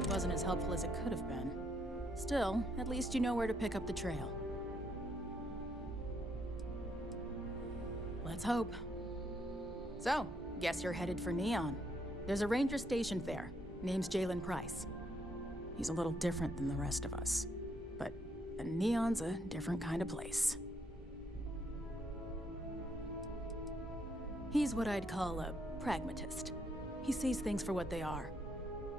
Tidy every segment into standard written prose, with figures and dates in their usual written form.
that wasn't as helpful as it could have been. Still, at least you know where to pick up the trail. Let's hope. So, guess you're headed for Neon. There's a ranger stationed there. Name's Jalen Price. He's a little different than the rest of us. But Neon's a different kind of place. He's what I'd call a pragmatist. He sees things for what they are.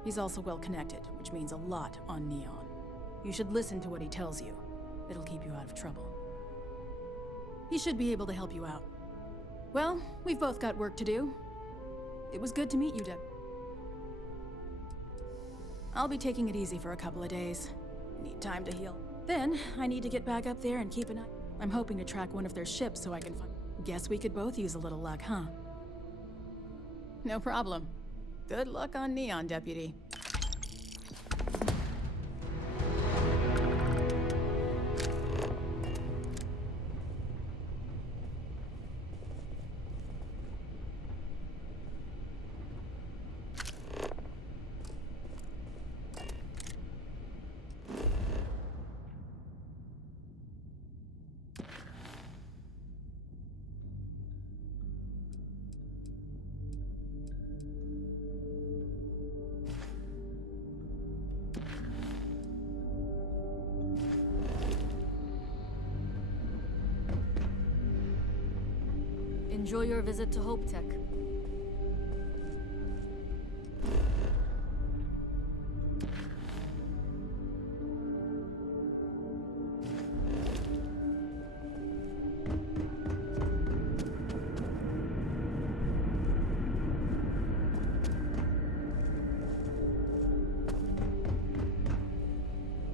He's also well connected, which means a lot on Neon. You should listen to what he tells you. It'll keep you out of trouble. He should be able to help you out. Well, we've both got work to do. It was good to meet you, Deb. I'll be taking it easy for a couple of days. Need time to heal. Then, I need to get back up there and keep an eye. I'm hoping to track one of their ships so I can find... Guess we could both use a little luck, huh? No problem. Good luck on Neon, Deputy. Enjoy your visit to Hope Tech.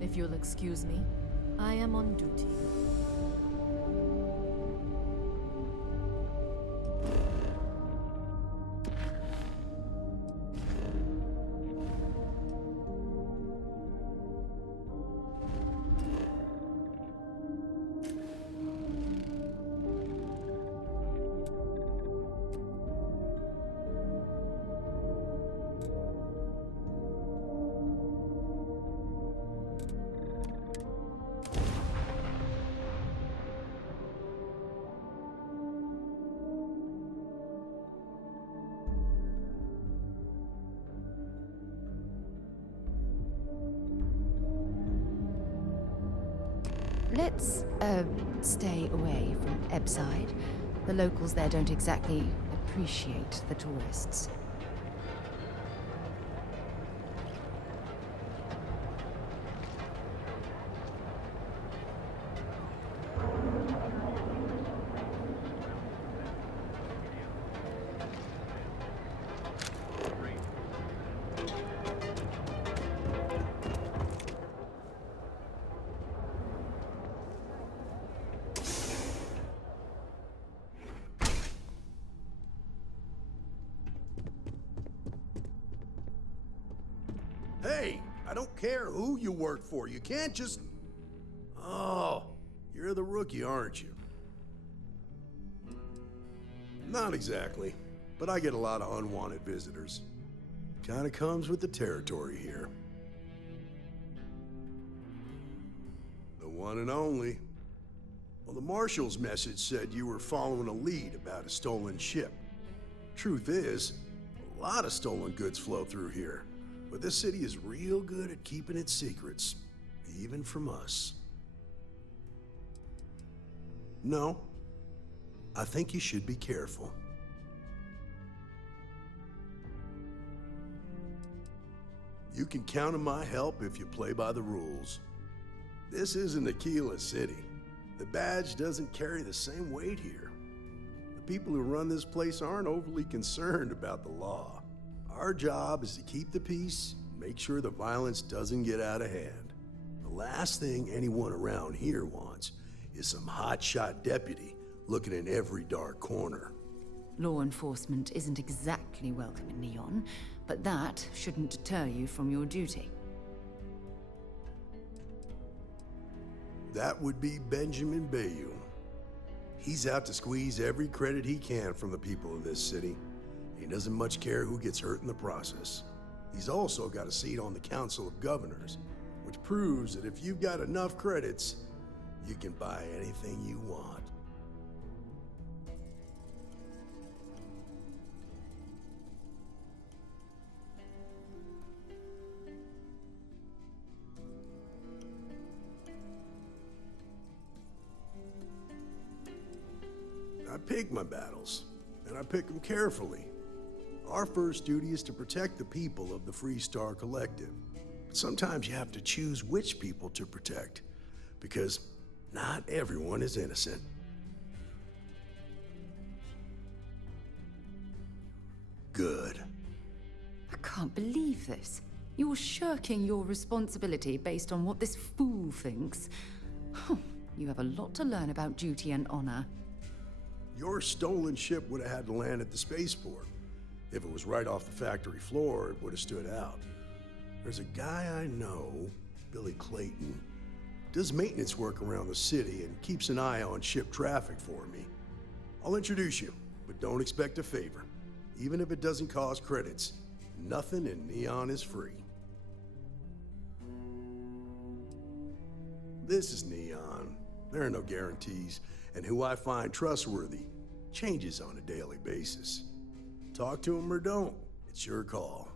If you'll excuse me, I am on duty. Let's, stay away from Ebbside. The locals there don't exactly appreciate the tourists. Hey, I don't care who you work for. You can't just... Oh, you're the rookie, aren't you? Not exactly, but I get a lot of unwanted visitors. Kinda comes with the territory here. The one and only. Well, the Marshal's message said you were following a lead about a stolen ship. Truth is, a lot of stolen goods flow through here. But this city is real good at keeping its secrets, even from us. No, I think you should be careful. You can count on my help if you play by the rules. This isn't Aquila City. The badge doesn't carry the same weight here. The people who run this place aren't overly concerned about the law. Our job is to keep the peace, make sure the violence doesn't get out of hand. The last thing anyone around here wants is some hotshot deputy looking in every dark corner. Law enforcement isn't exactly welcome in Neon, but that shouldn't deter you from your duty. That would be Benjamin Bayou. He's out to squeeze every credit he can from the people of this city. He doesn't much care who gets hurt in the process. He's also got a seat on the Council of Governors, which proves that if you've got enough credits, you can buy anything you want. I pick my battles, and I pick them carefully. Our first duty is to protect the people of the Freestar Collective. But sometimes you have to choose which people to protect, because not everyone is innocent. Good. I can't believe this. You're shirking your responsibility based on what this fool thinks. You have a lot to learn about duty and honor. Your stolen ship would have had to land at the spaceport. If it was right off the factory floor, it would have stood out. There's a guy I know, Billy Clayton, does maintenance work around the city and keeps an eye on ship traffic for me. I'll introduce you, but don't expect a favor. Even if it doesn't cost credits, nothing in Neon is free. This is Neon. There are no guarantees, and who I find trustworthy changes on a daily basis. Talk to him or don't, it's your call.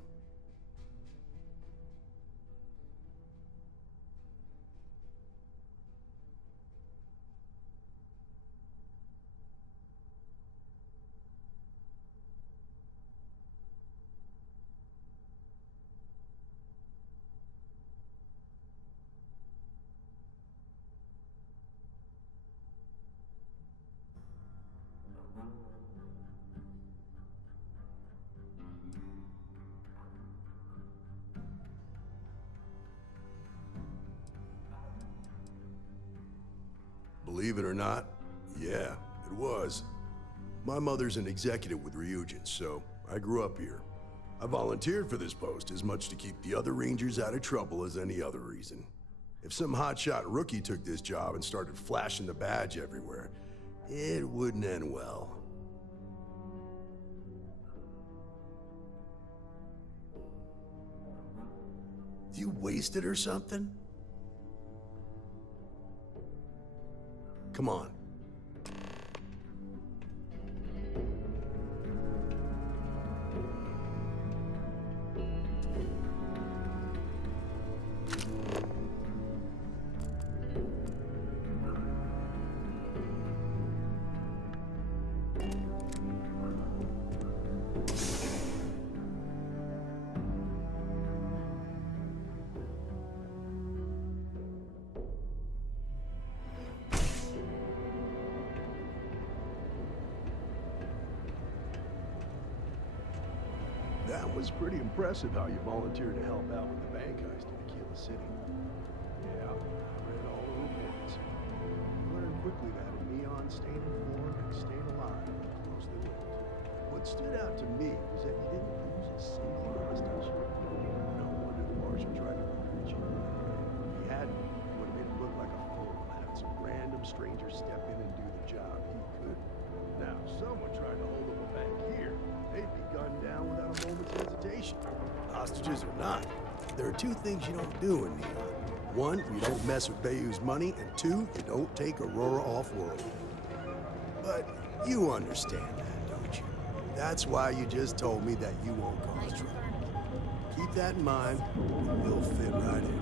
Believe it or not, yeah, it was. My mother's an executive with Ryujin, so I grew up here. I volunteered for this post as much to keep the other Rangers out of trouble as any other reason. If some hotshot rookie took this job and started flashing the badge everywhere, it wouldn't end well. You wasted or something? Come on. That was pretty impressive how you volunteered to help out with the bank heist in Aquila City. Yeah, I read all the reports. Learned quickly that Neon stayed informed and stayed alive closely linked. What stood out to me was that you didn't lose a single hostage. No wonder the Martian tried to recruit you. If he hadn't, it would have made him look like a fool, having some random stranger step in and do the job he couldn't. Now, if someone tried to hold up a bank here, they'd be gunned down without a moment's hesitation. Hostages or not, there are two things you don't do in Neon. One, you don't mess with Bayou's money, and two, you don't take Aurora off-world. But you understand that, don't you? That's why you just told me that you won't cause trouble. Keep that in mind, and we'll fit right in.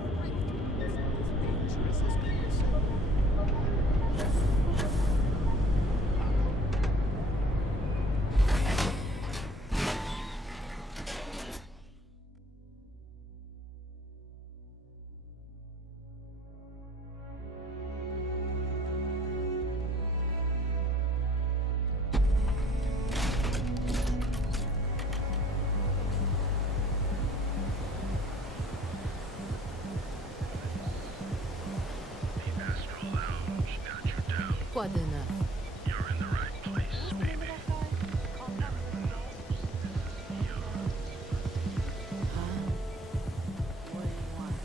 Quoi de neuf? You're in the right place, baby. Everyone knows you're... What do you want?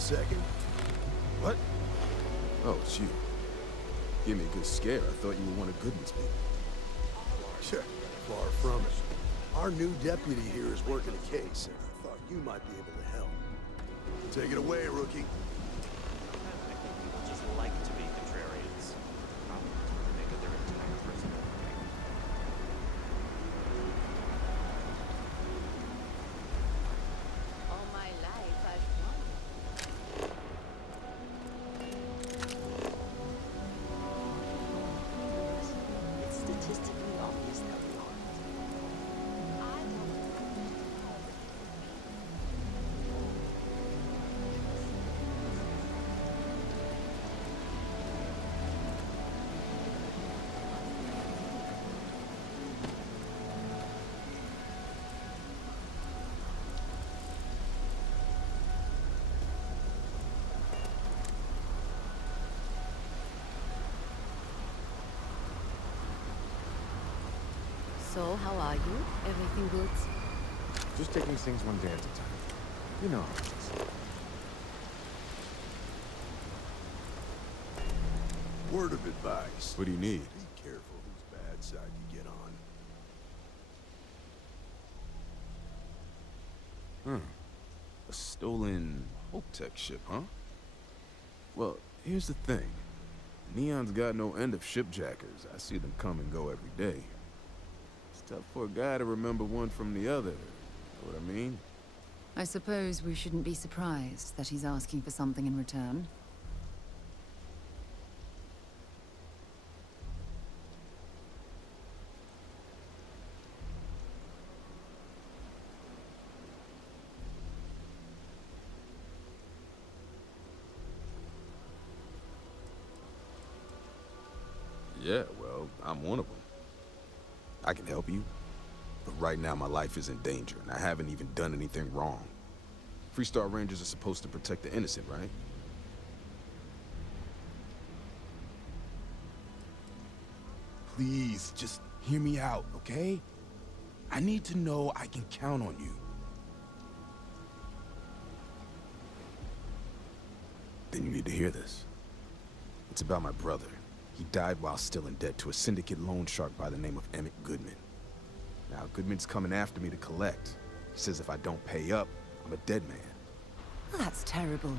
a second? What? Oh, it's you. Gave me a good scare. I thought you were one of Goodman's people. Sure, far from it. Our new deputy here is working a case, and I thought you might be able to help. Take it away, rookie. I think people just like to be contrarians. Probably to make of their entire personal life. All my life, I've wondered. It's statistically obvious that we aren't. I don't So, how are you? Everything good? Just taking things one day at a time. You know how it is. Word of advice. What do you need? Be careful whose bad side you get on. A stolen Hope-Tech ship, huh? Well, here's the thing. Neon's got no end of shipjackers. I see them come and go every day. It's tough for a guy to remember one from the other. Know what I mean? I suppose we shouldn't be surprised that he's asking for something in return. Yeah, well, I'm one of them. I can help you. But right now, my life is in danger, and I haven't even done anything wrong. Freestar Rangers are supposed to protect the innocent, right? Please, just hear me out, okay? I need to know I can count on you. Then you need to hear this. It's about my brother. He died while still in debt to a syndicate loan shark by the name of Emmett Goodman. Now, Goodman's coming after me to collect. He says if I don't pay up, I'm a dead man. Well, that's terrible.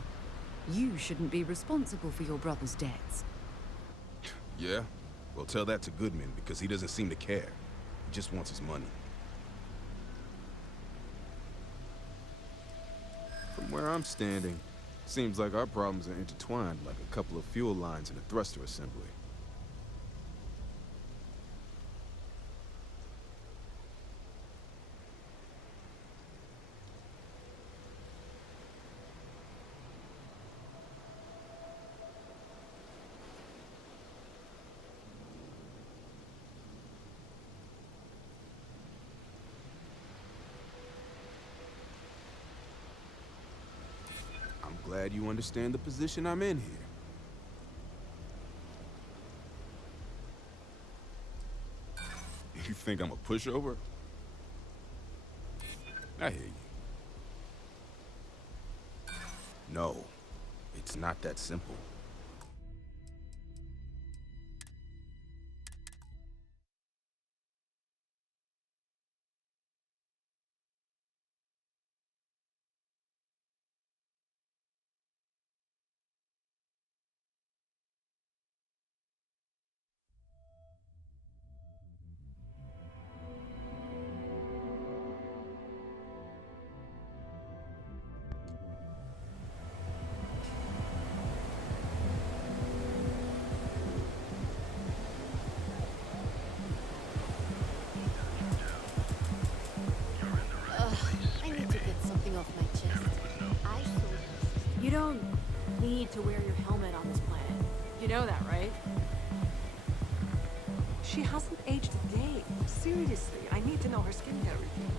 You shouldn't be responsible for your brother's debts. Yeah? Well, tell that to Goodman, because he doesn't seem to care. He just wants his money. From where I'm standing, seems like our problems are intertwined like a couple of fuel lines in a thruster assembly. I'm glad you understand the position I'm in here. You think I'm a pushover? I hear you. No, it's not that simple. I need to get something off my chest. I saw. You don't need to wear your helmet on this planet. You know that, right? She hasn't aged a day. Seriously, I need to know her skincare routine.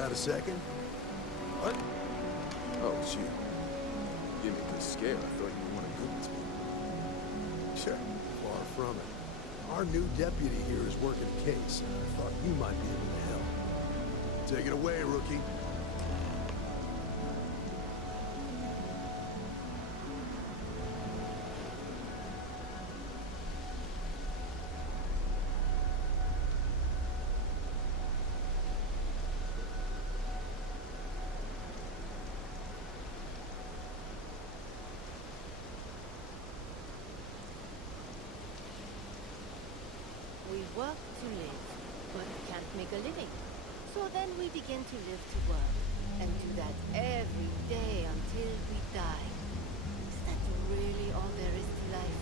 Got a second? What? Oh, gee. Give me a good scare. I thought you were one of Goodman's people. Sure, far from it. Our new deputy here is working a case, and I thought you might be able to help. Take it away, rookie. We work to live, but can't make a living. So then we begin to live to work, and do that every day until we die. Is that really all there is to life?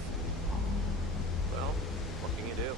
Well, what can you do?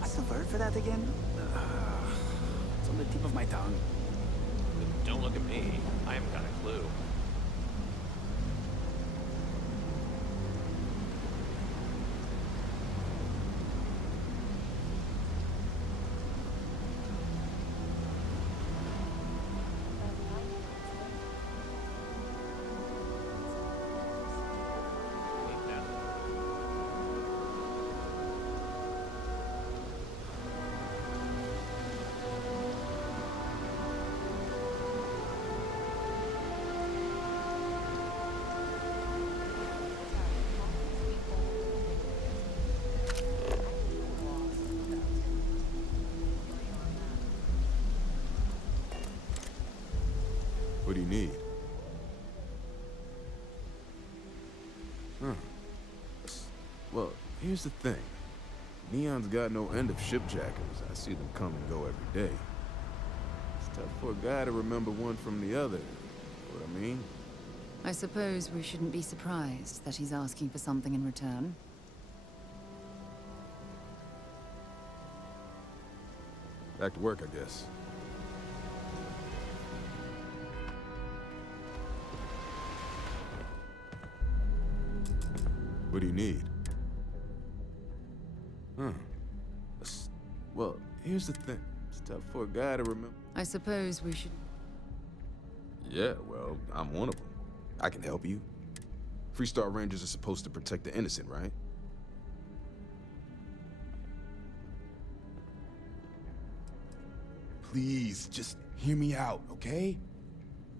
What's the word for that again? It's on the tip of my tongue. Don't look at me. I haven't got a clue. What do you need? Huh. Well, here's the thing. Neon's got no end of shipjackers. I see them come and go every day. It's tough for a guy to remember one from the other. You know what I mean? I suppose we shouldn't be surprised that he's asking for something in return. Back to work, I guess. What do you need? Huh. Well, here's the thing. It's tough for a guy to remember. I suppose we should... Yeah, well, I'm one of them. I can help you. Freestar Rangers are supposed to protect the innocent, right? Please, just hear me out, okay?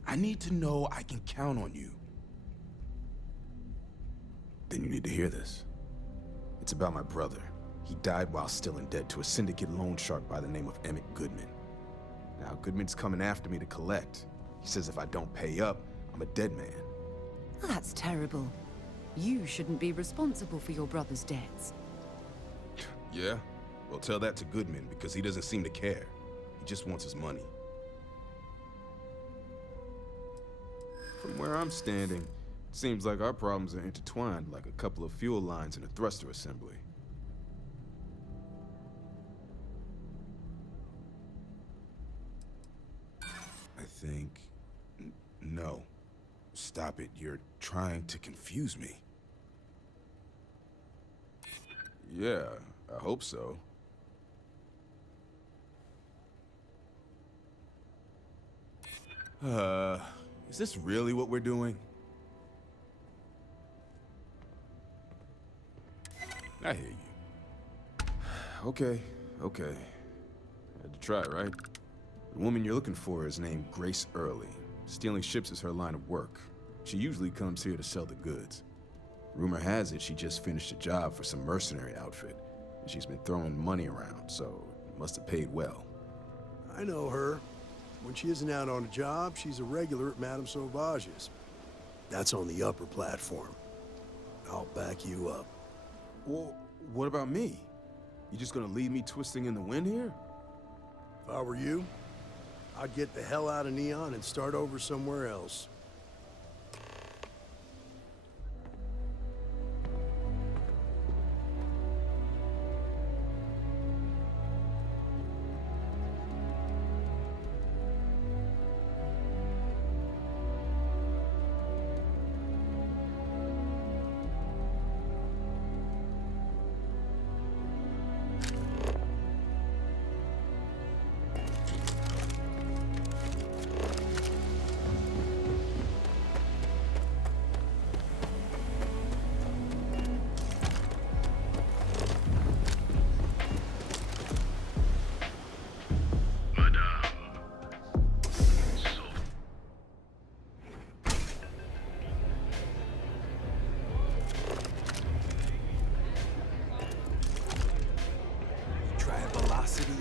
I need to know I can count on you. Then you need to hear this. It's about my brother. He died while still in debt to a syndicate loan shark by the name of Emmett Goodman. Now, Goodman's coming after me to collect. He says if I don't pay up, I'm a dead man. Well, that's terrible. You shouldn't be responsible for your brother's debts. Yeah? Well, tell that to Goodman, because he doesn't seem to care. He just wants his money. From where I'm standing, it seems like our problems are intertwined like a couple of fuel lines in a thruster assembly. I think... No. Stop it. You're trying to confuse me. Yeah, I hope so. Is this really what we're doing? I hear you. Okay. Had to try, right? The woman you're looking for is named Grace Early. Stealing ships is her line of work. She usually comes here to sell the goods. Rumor has it she just finished a job for some mercenary outfit, and she's been throwing money around, so it must have paid well. I know her. When she isn't out on a job, she's a regular at Madame Sauvage's. That's on the upper platform. I'll back you up. Well, what about me? You just gonna leave me twisting in the wind here? If I were you, I'd get the hell out of Neon and start over somewhere else.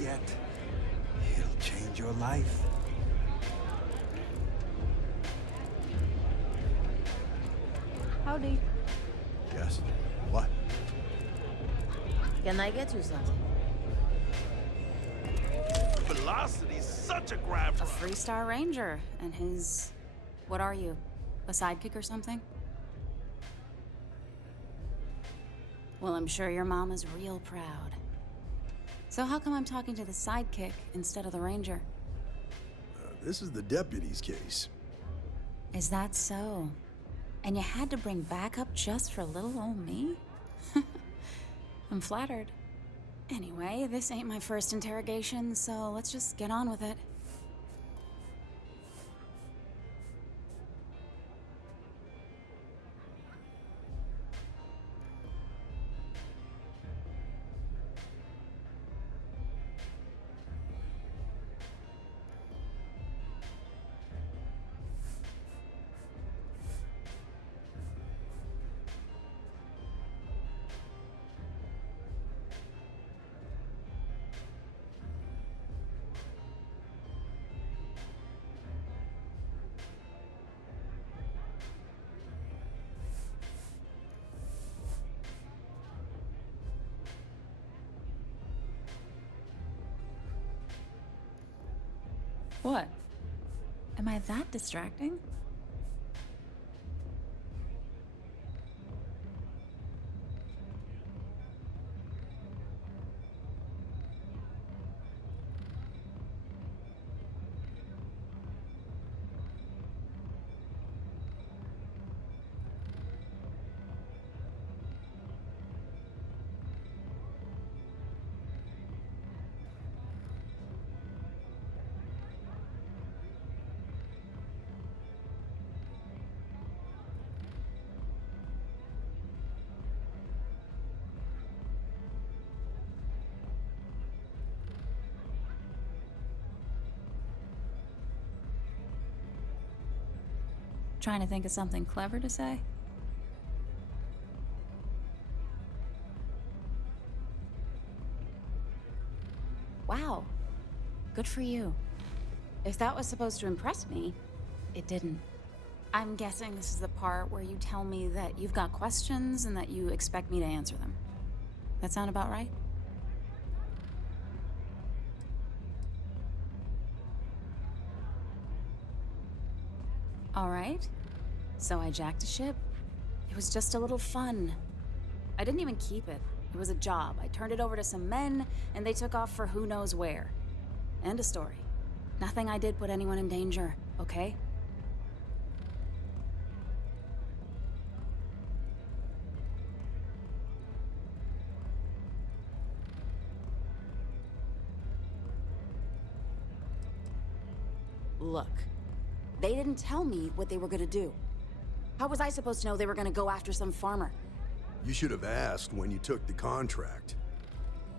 Yet. It'll change your life. Howdy. Yes. What? Can I get you something? Velocity's such a grab A run. three-star ranger, and his... What are you? A sidekick or something? Well, I'm sure your mom is real proud. So how come I'm talking to the sidekick instead of the ranger? This is the deputy's case. Is that so? And you had to bring backup just for little old me? I'm flattered. Anyway, this ain't my first interrogation, so let's just get on with it. What? Am I that distracting? Trying to think of something clever to say? Wow. Good for you. If that was supposed to impress me, it didn't. I'm guessing this is the part where you tell me that you've got questions and that you expect me to answer them. That sound about right? All right. So I jacked a ship. It was just a little fun. I didn't even keep it. It was a job. I turned it over to some men, and they took off for who knows where. End of story. Nothing I did put anyone in danger, okay? Look. They didn't tell me what they were gonna do. How was I supposed to know they were gonna go after some farmer? You should have asked when you took the contract.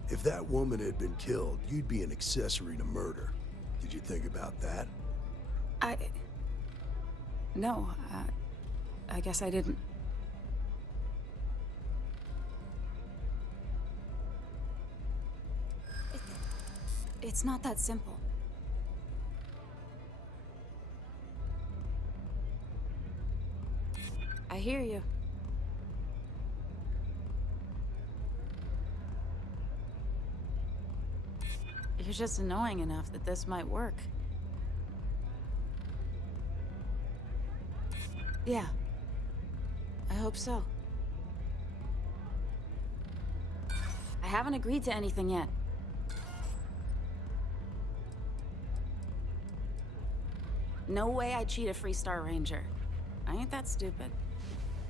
If that woman had been killed, you'd be an accessory to murder. Did you think about that? No, I guess I didn't. It's not that simple. I hear you. You're just annoying enough that this might work. Yeah. I hope so. I haven't agreed to anything yet. No way I'd cheat a Freestar Ranger. I ain't that stupid.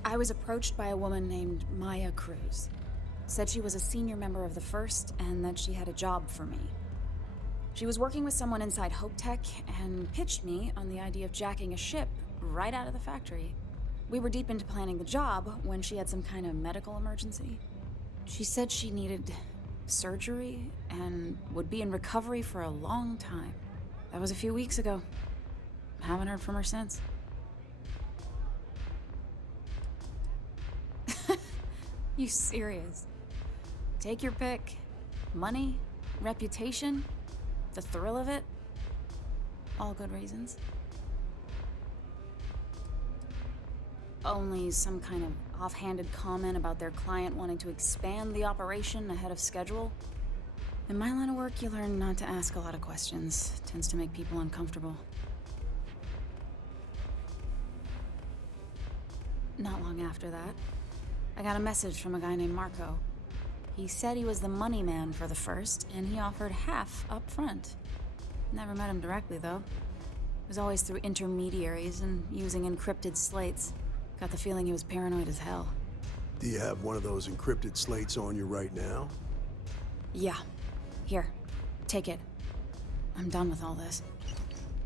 I was approached by a woman named Maya Cruz. Said she was a senior member of the First and that she had a job for me. She was working with someone inside Hope Tech and pitched me on the idea of jacking a ship right out of the factory. We were deep into planning the job when she had some kind of medical emergency. She said she needed surgery and would be in recovery for a long time. That was a few weeks ago. Haven't heard from her since. You serious? Take your pick. Money, reputation, the thrill of it. All good reasons. Only some kind of offhanded comment about their client wanting to expand the operation ahead of schedule. In my line of work, you learn not to ask a lot of questions. It tends to make people uncomfortable. Not long after that, I got a message from a guy named Marco. He said he was the money man for the First, and he offered half up front. Never met him directly, though. It was always through intermediaries and using encrypted slates. Got the feeling he was paranoid as hell. Do you have one of those encrypted slates on you right now? Yeah. Here. Take it. I'm done with all this.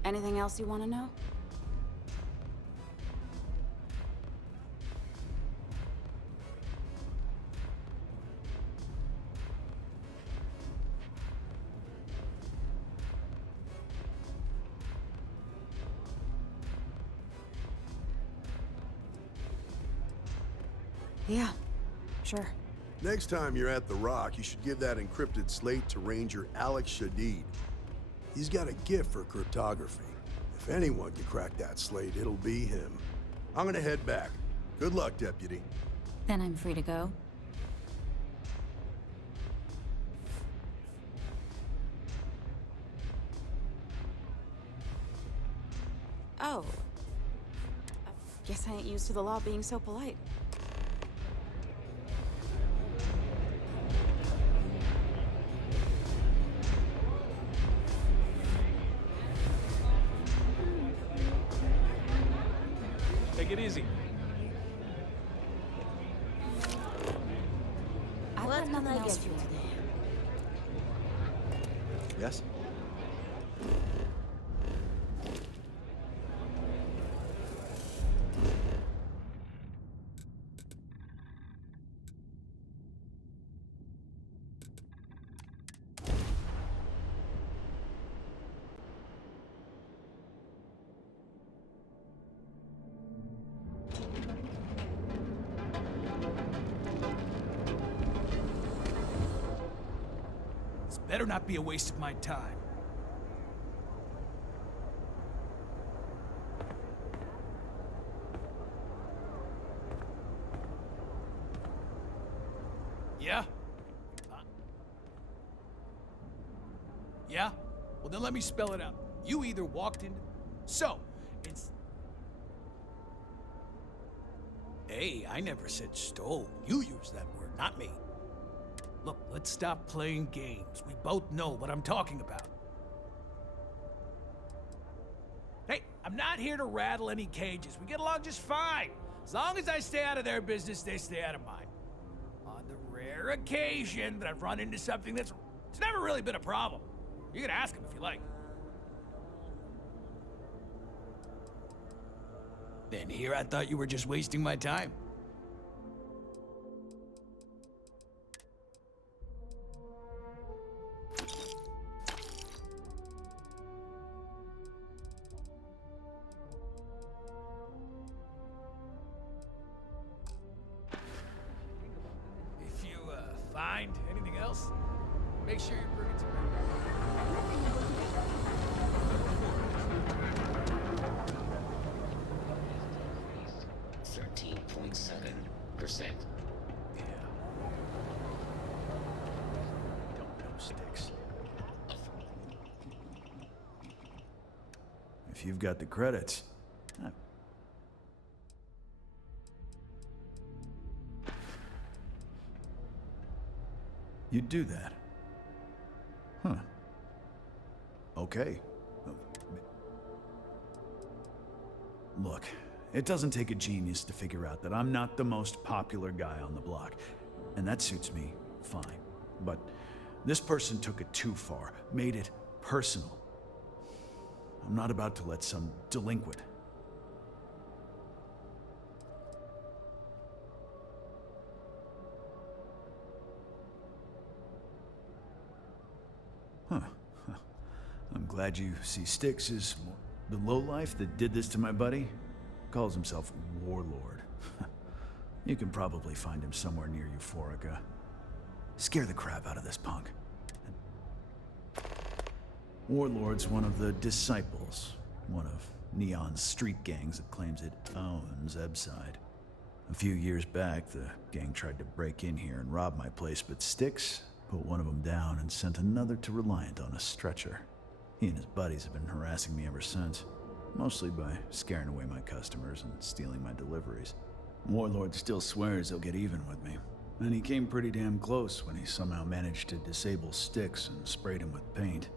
Anything else you want to know? Yeah, sure. Next time you're at the Rock, you should give that encrypted slate to Ranger Alex Shadid. He's got a gift for cryptography. If anyone can crack that slate, it'll be him. I'm gonna head back. Good luck, Deputy. Then I'm free to go. Oh. Guess I ain't used to the law being so polite. Take it easy. I've got nothing else for you today. Yes? Better not be a waste of my time. Yeah? Yeah? Well, then let me spell it out. You either walked into... So, it's... Hey, I never said stole. You used that word, not me. Look, let's stop playing games. We both know what I'm talking about. Hey, I'm not here to rattle any cages. We get along just fine. As long as I stay out of their business, they stay out of mine. On the rare occasion that I've run into something it's never really been a problem. You can ask them if you like. Then here I thought you were just wasting my time. Find anything else? Make sure you bring it to me. 13 Yeah. Don't know Sticks. If you've got the credits. You'd do that. Huh. Okay. Look, it doesn't take a genius to figure out that I'm not the most popular guy on the block. And that suits me fine. But this person took it too far, made it personal. I'm not about to let some delinquent. Huh. I'm glad you see Styx as the lowlife that did this to my buddy. Calls himself Warlord. You can probably find him somewhere near Euphorica. Scare the crap out of this punk. Warlord's one of the disciples, one of Neon's street gangs that claims it owns Ebside. A few years back, the gang tried to break in here and rob my place, but Styx put one of them down and sent another to Reliant on a stretcher. He and his buddies have been harassing me ever since, mostly by scaring away my customers and stealing my deliveries. Warlord still swears he'll get even with me, and he came pretty damn close when he somehow managed to disable Styx and sprayed him with paint.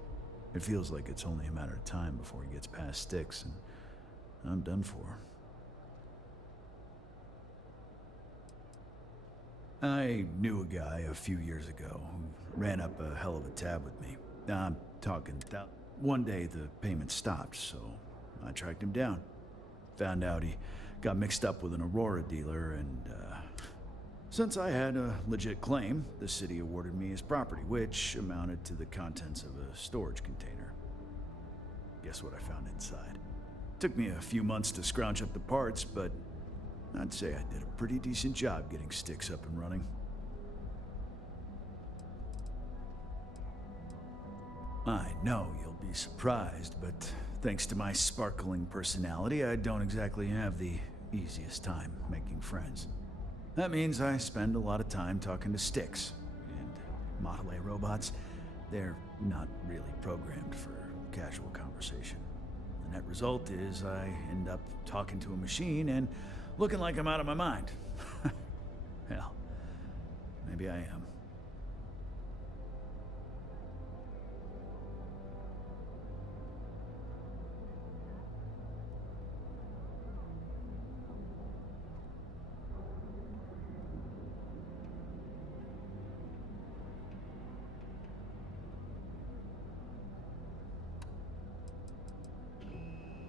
It feels like it's only a matter of time before he gets past Styx, and I'm done for. I knew a guy a few years ago who ran up a hell of a tab with me. I'm talking one day the payment stopped, so I tracked him down. Found out he got mixed up with an Aurora dealer, and since I had a legit claim, the city awarded me his property, which amounted to the contents of a storage container. Guess what I found inside? Took me a few months to scrounge up the parts, but I'd say I did a pretty decent job getting Styx up and running. I know you'll be surprised, but thanks to my sparkling personality, I don't exactly have the easiest time making friends. That means I spend a lot of time talking to Styx, and Model A robots, they're not really programmed for casual conversation. The net result is I end up talking to a machine and looking like I'm out of my mind. Hell, maybe I am.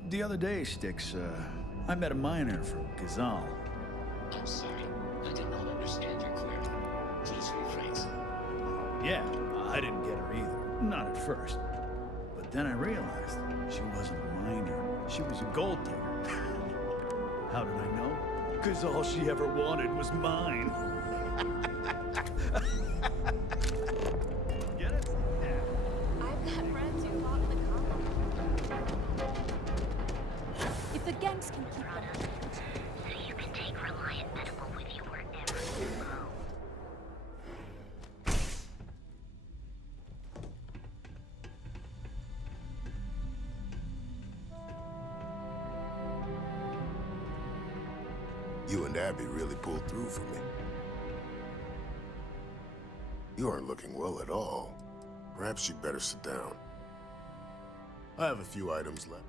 The other day, Styx, I met a miner from Gazal. I'm sorry. I did not understand your query. Please rephrase. Yeah, I didn't get her either. Not at first. But then I realized she wasn't a miner. She was a gold digger. How did I know? Because all she ever wanted was mine. Get it? I've got friends who fought in the If the gangs can keep them. So you can take Reliant Medical with you wherever you go. You and Abby really pulled through for me. You aren't looking well at all. Perhaps you'd better sit down. I have a few items left.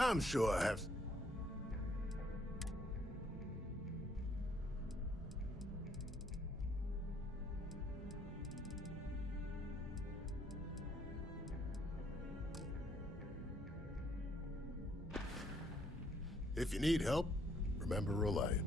I'm sure I have. If you need help, remember Reliant.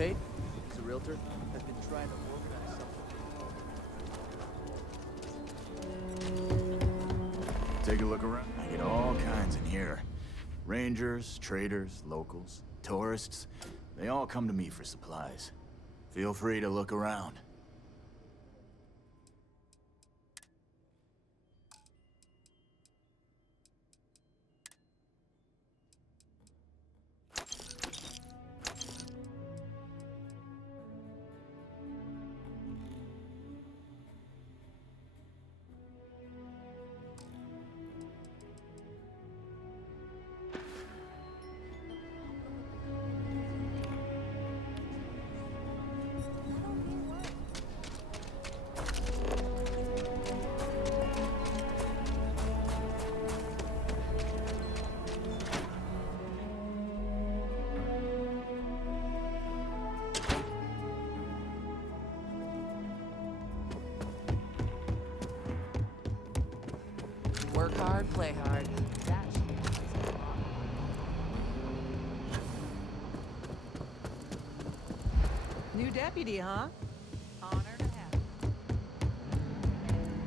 Tate, he's a realtor, has been trying to organize something. Take a look around. I get all kinds in here. Rangers, traders, locals, tourists. They all come to me for supplies. Feel free to look around. Work hard, play hard. New deputy, huh? Honor to have you.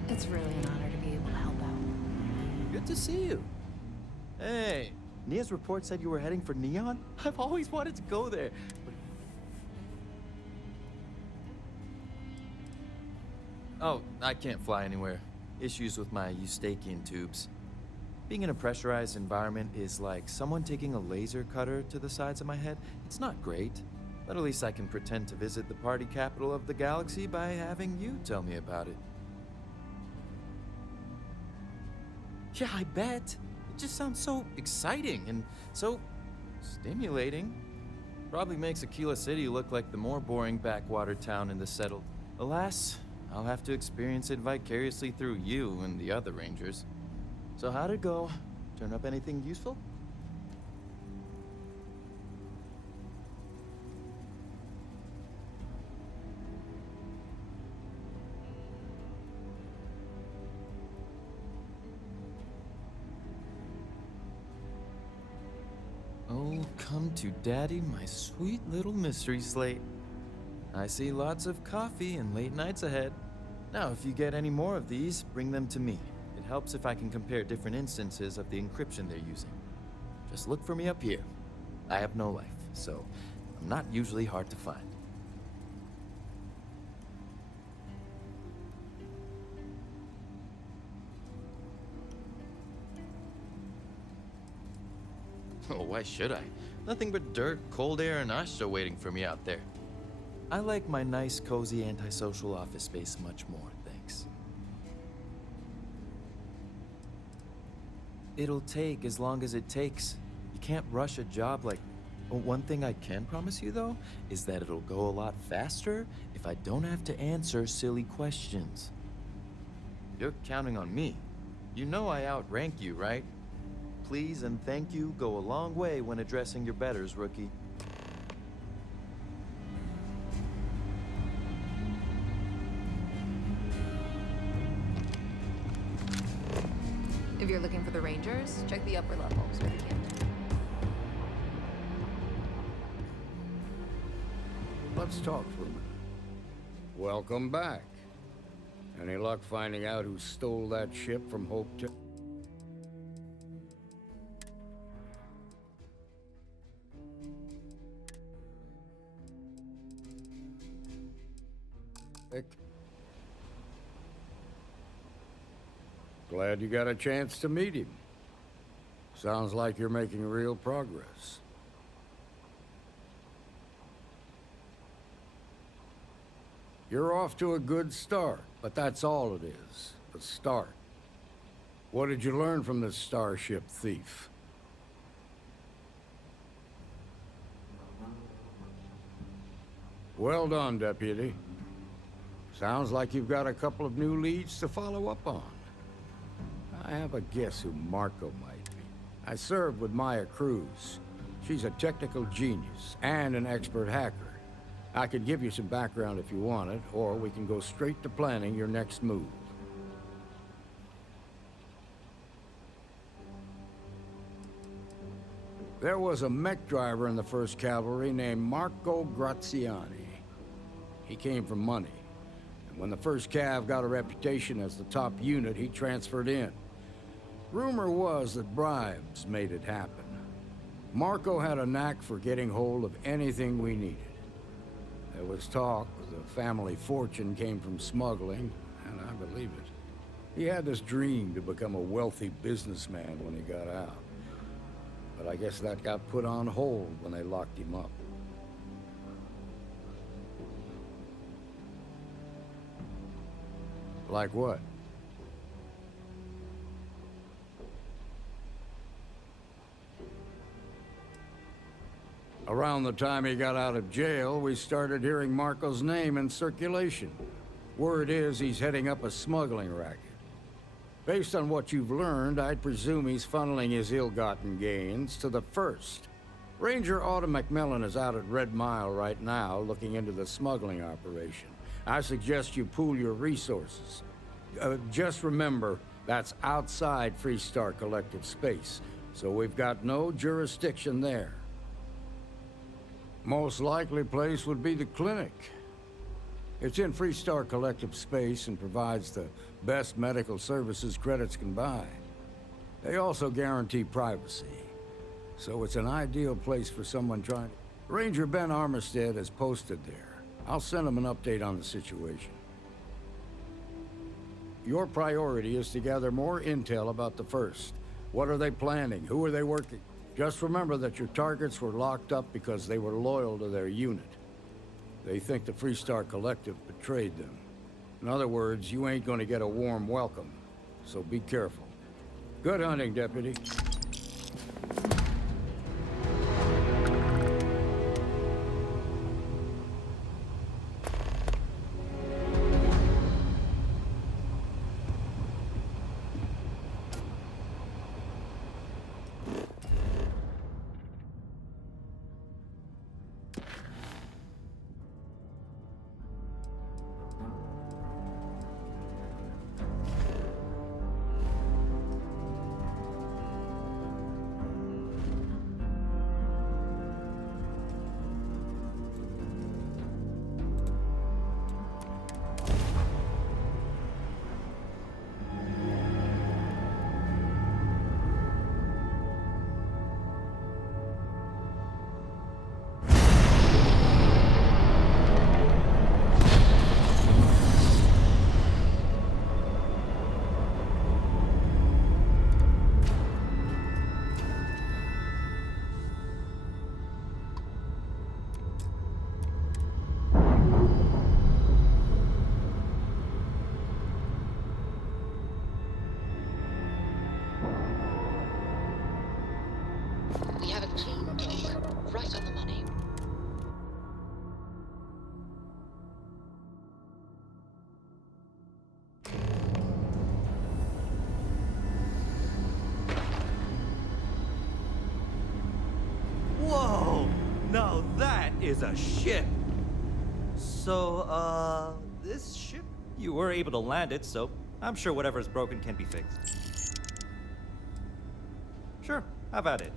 It's really an honor to be able to help out. Good to see you. Hey, Nia's report said you were heading for Neon? I've always wanted to go there. Oh, I can't fly anywhere. Issues with my eustachian tubes. Being in a pressurized environment is like someone taking a laser cutter to the sides of my head. It's not great, but at least I can pretend to visit the party capital of the galaxy by having you tell me about it. Yeah, I bet. It just sounds so exciting and so stimulating. Probably makes Aquila City look like the more boring backwater town in the settled. Alas, I'll have to experience it vicariously through you and the other Rangers. So how'd it go? Turn up anything useful? Oh, come to Daddy, my sweet little mystery slate. I see lots of coffee and late nights ahead. Now, if you get any more of these, bring them to me. It helps if I can compare different instances of the encryption they're using. Just look for me up here. I have no life, so I'm not usually hard to find. Oh, why should I? Nothing but dirt, cold air, and Asha waiting for me out there. I like my nice, cozy, antisocial office space much more, thanks. It'll take as long as it takes. You can't rush a job like... One thing I can promise you, though, is that it'll go a lot faster if I don't have to answer silly questions. You're counting on me. You know I outrank you, right? Please and thank you go a long way when addressing your betters, rookie. If you're looking for the Rangers, check the upper levels or the camp. Let's talk for a minute. Welcome back. Any luck finding out who stole that ship from Hope to... Glad you got a chance to meet him. Sounds like you're making real progress. You're off to a good start, but that's all it is, a start. What did you learn from this starship thief? Well done, Deputy. Sounds like you've got a couple of new leads to follow up on. I have a guess who Marco might be. I served with Maya Cruz. She's a technical genius and an expert hacker. I could give you some background if you want it, or we can go straight to planning your next move. There was a mech driver in the 1st Cavalry named Marco Graziani. He came from money. And when the 1st Cav got a reputation as the top unit, he transferred in. Rumor was that bribes made it happen. Marco had a knack for getting hold of anything we needed. There was talk the family fortune came from smuggling, and I believe it. He had this dream to become a wealthy businessman when he got out. But I guess that got put on hold when they locked him up. Like what? Around the time he got out of jail, we started hearing Marco's name in circulation. Word is he's heading up a smuggling racket. Based on what you've learned, I'd presume he's funneling his ill-gotten gains to the 1st. Ranger Autumn McMillan is out at Red Mile right now looking into the smuggling operation. I suggest you pool your resources. Just remember, that's outside Freestar Collective space, so we've got no jurisdiction there. Most likely place would be the clinic. It's in Freestar Collective space and provides the best medical services credits can buy. They also guarantee privacy, so it's an ideal place for someone trying to... Ranger Ben Armistead is posted there. I'll send him an update on the situation. Your priority is to gather more intel about the 1st. What are they planning? Who are they working? Just remember that your targets were locked up because they were loyal to their unit. They think the Freestar Collective betrayed them. In other words, you ain't gonna get a warm welcome, so be careful. Good hunting, Deputy. We have a clean dock, right on the money. Whoa! Now that is a ship! So, this ship? You were able to land it, so I'm sure whatever's broken can be fixed. Sure, have at it.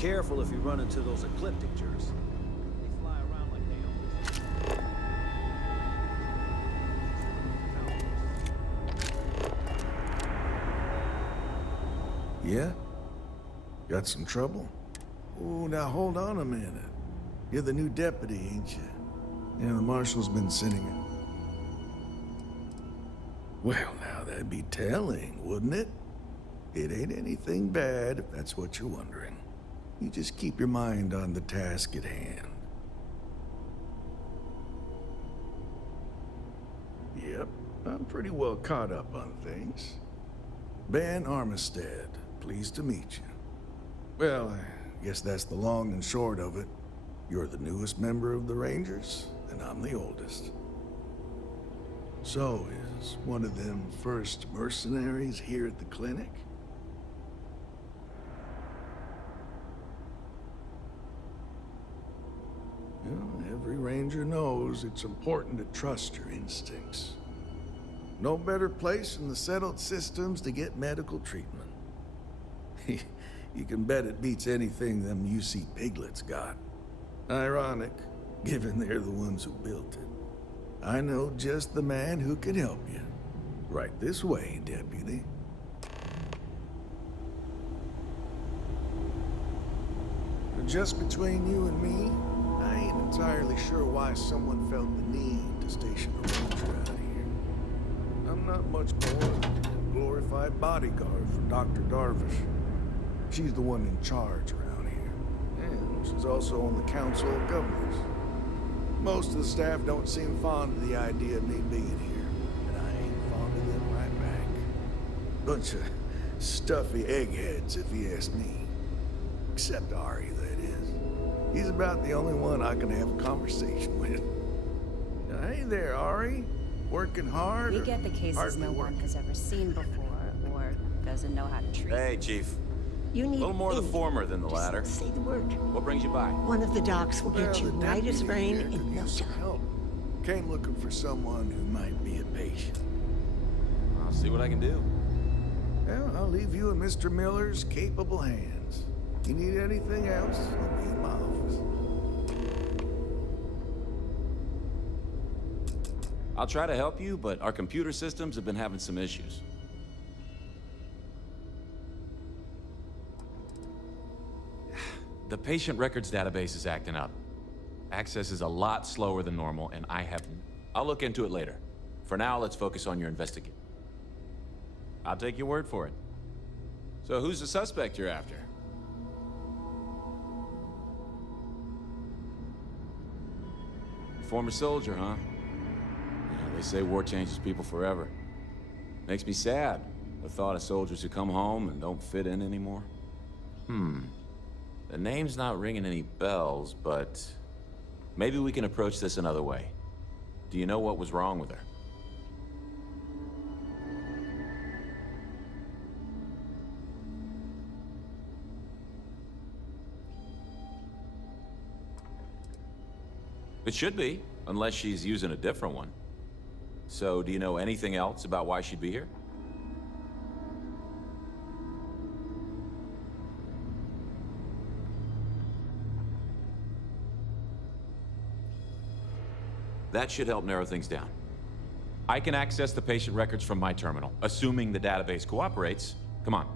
careful if you run into those ecliptic jers. They fly around like they own this. Yeah? Got some trouble? Oh, now hold on a minute. You're the new deputy, ain't you? Yeah, the marshal's been sending it. Well, now that'd be telling, wouldn't it? It ain't anything bad, if that's what you're wondering. You just keep your mind on the task at hand. Yep, I'm pretty well caught up on things. Ben Armistead, pleased to meet you. Well, I guess that's the long and short of it. You're the newest member of the Rangers, and I'm the oldest. So, is one of them first mercenaries here at the clinic? Well, every Ranger knows it's important to trust your instincts. No better place in the settled systems to get medical treatment. You can bet it beats anything them UC piglets got. Ironic, given they're the ones who built it. I know just the man who can help you. Right this way, Deputy. Just between you and me, I ain't entirely sure why someone felt the need to station a ranger out here. I'm not much more than a glorified bodyguard for Dr. Darvish. She's the one in charge around here. And she's also on the Council of Governors. Most of the staff don't seem fond of the idea of me being here, and I ain't fond of them right back. Bunch of stuffy eggheads, if you ask me. Except Ari, that is. He's about the only one I can have a conversation with. Now, hey there, Ari. Working hard? We get the cases no one has ever seen before, or doesn't know how to treat. Hey, Chief. You need a little more the former than the latter. Say the word. What brings you by? One of the docs will get you the right as deputy rain here could in no use some time. help. Came looking for someone who might be a patient. I'll see what I can do. Well, I'll leave you in Mr. Miller's capable hands. You need anything else, I'll be in my office. I'll try to help you, but our computer systems have been having some issues. The patient records database is acting up. Access is a lot slower than normal, and I'll look into it later. For now, let's focus on your investigation. I'll take your word for it. So who's the suspect you're after? Former soldier, huh? Yeah, they say war changes people forever. Makes me sad, the thought of soldiers who come home and don't fit in anymore. The name's not ringing any bells, but maybe we can approach this another way. Do you know what was wrong with her? It should be, unless she's using a different one. So, do you know anything else about why she'd be here? That should help narrow things down. I can access the patient records from my terminal, assuming the database cooperates. Come on.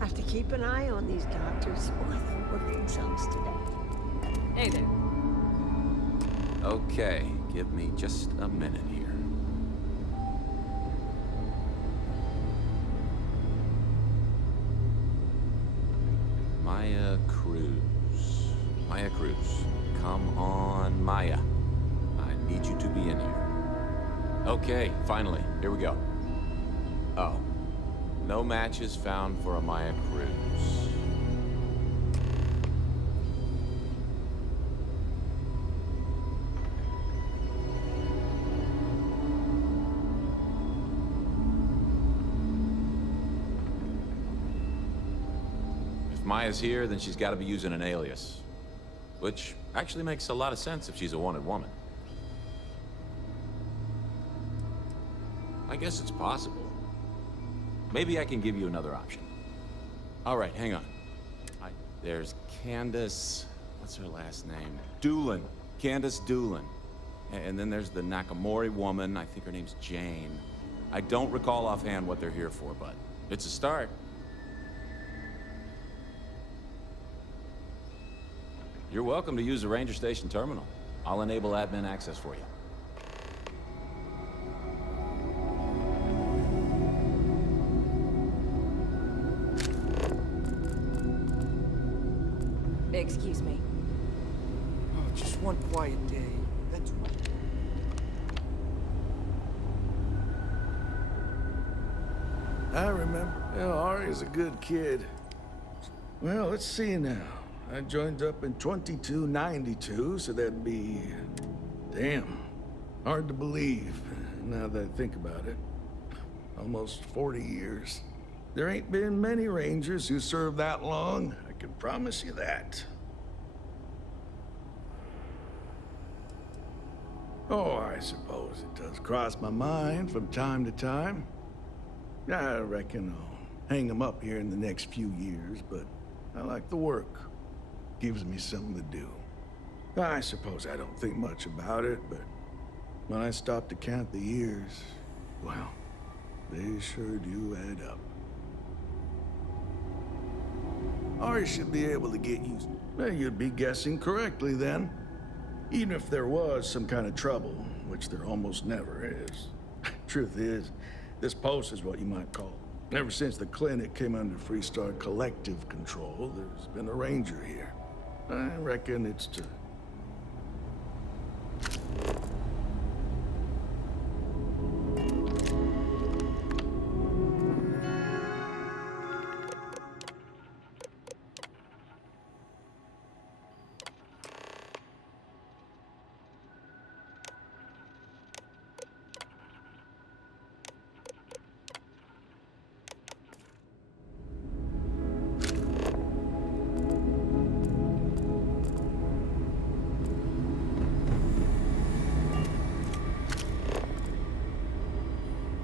Have to keep an eye on these doctors, or they'll work themselves to death. Hey there. Okay, give me just a minute here. Maya Cruz. Maya Cruz. Come on, Maya. I need you to be in here. Okay, finally. Here we go. Oh. No matches found for a Maya Cruz. Maya's here, then she's got to be using an alias. Which actually makes a lot of sense if she's a wanted woman. I guess it's possible. Maybe I can give you another option. All right, hang on. There's Candace... What's her last name? Doolin. Candace Doolin. And then there's the Nakamori woman. I think her name's Jane. I don't recall offhand what they're here for, but it's a start. You're welcome to use the Ranger Station terminal. I'll enable admin access for you. Excuse me. Oh, just one quiet day. That's what... I remember. Yeah, Ari's a good kid. Well, let's see now. I joined up in 2292, so that'd be... Damn. Hard to believe, now that I think about it. Almost 40 years. There ain't been many Rangers who served that long, I can promise you that. Oh, I suppose it does cross my mind from time to time. I reckon I'll hang them up here in the next few years, but I like the work. Gives me something to do. I suppose I don't think much about it, but when I stop to count the years, well, they sure do add up. Ari should be able to get used. Well, you'd be guessing correctly then. Even if there was some kind of trouble, which there almost never is. Truth is, this post is what you might call. Ever since the clinic came under Freestar collective control, there's been a ranger here. I reckon it's to...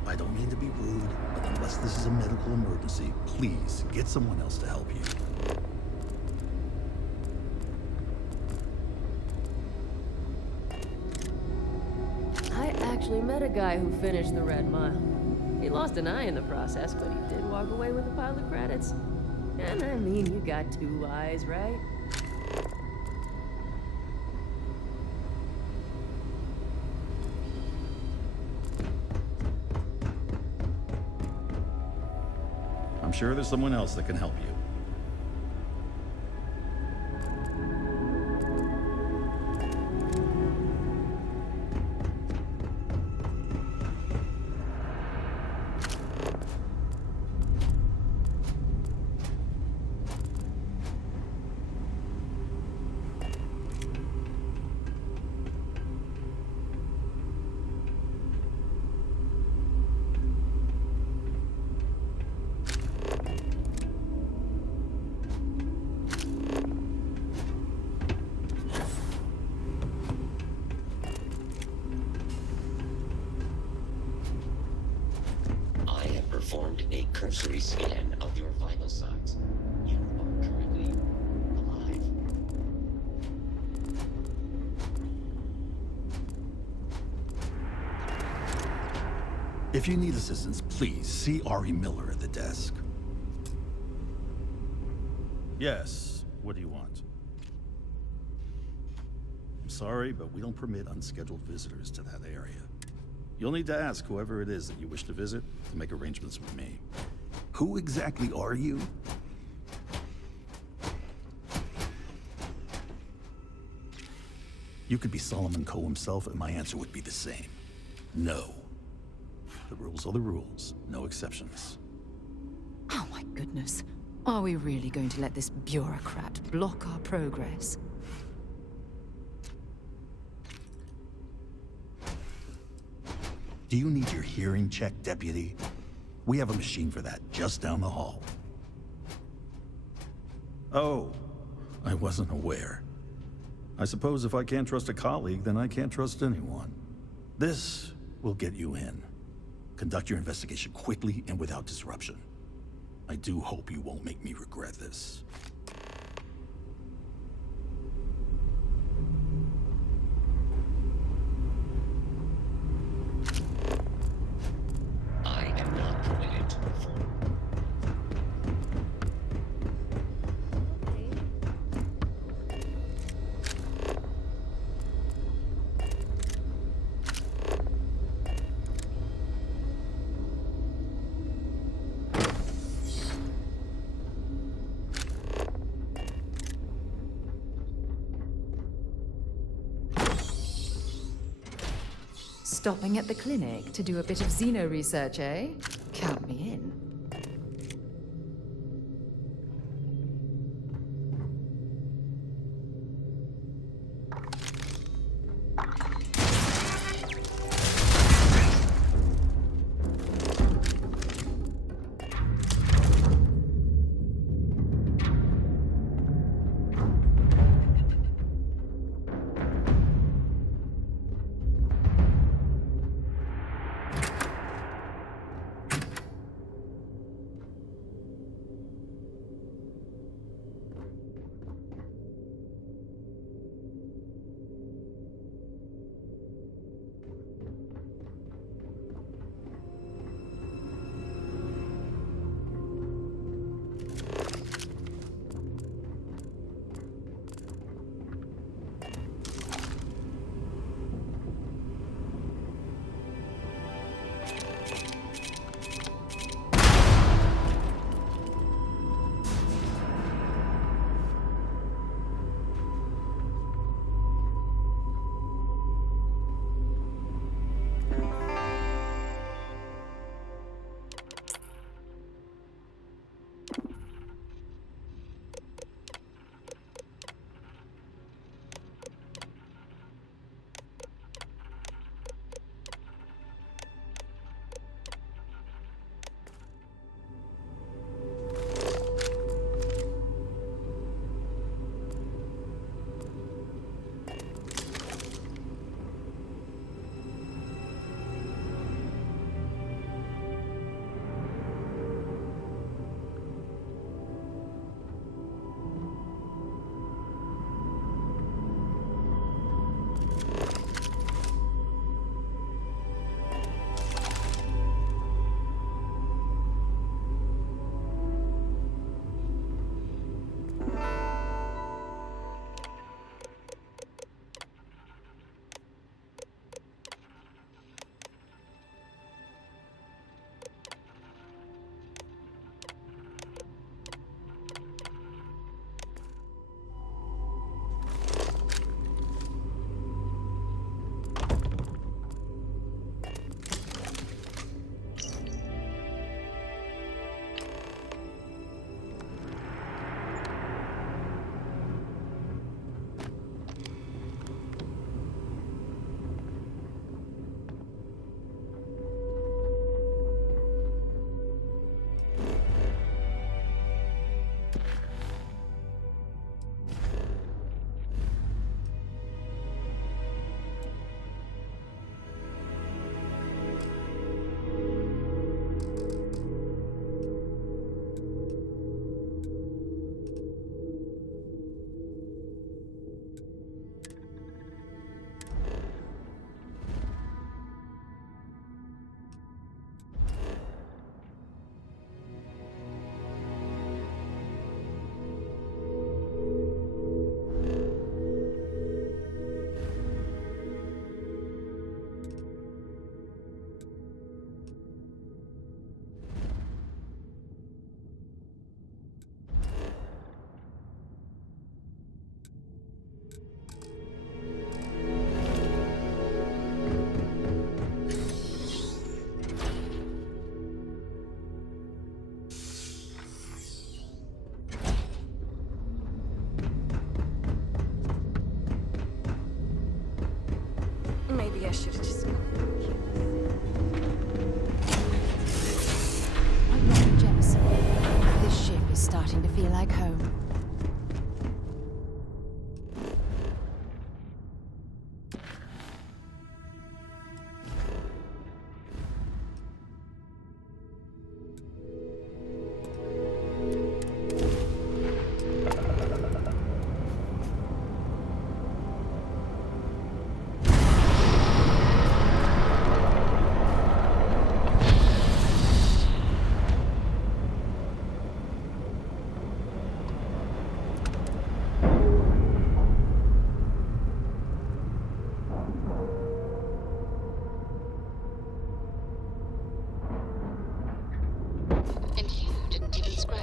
I don't mean to be rude, but unless this is a medical emergency, please get someone else to help you. I actually met a guy who finished the Red Mile. He lost an eye in the process, but he did walk away with a pile of credits. And I mean, you got two eyes, right? I'm sure there's someone else that can help you. Performed a cursory scan of your vital signs. You are currently alive. If you need assistance, please see Ari Miller at the desk. Yes, what do you want? I'm sorry, but we don't permit unscheduled visitors to that area. You'll need to ask whoever it is that you wish to visit to make arrangements with me. Who exactly are you? You could be Solomon Coe himself, and my answer would be the same. No. The rules are the rules, no exceptions. Oh my goodness. Are we really going to let this bureaucrat block our progress? Do you need your hearing checked, Deputy? We have a machine for that just down the hall. Oh, I wasn't aware. I suppose if I can't trust a colleague, then I can't trust anyone. This will get you in. Conduct your investigation quickly and without disruption. I do hope you won't make me regret this. I am not permitted to perform. Stopping at the clinic to do a bit of xeno research, eh? Count me in.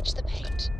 match the paint.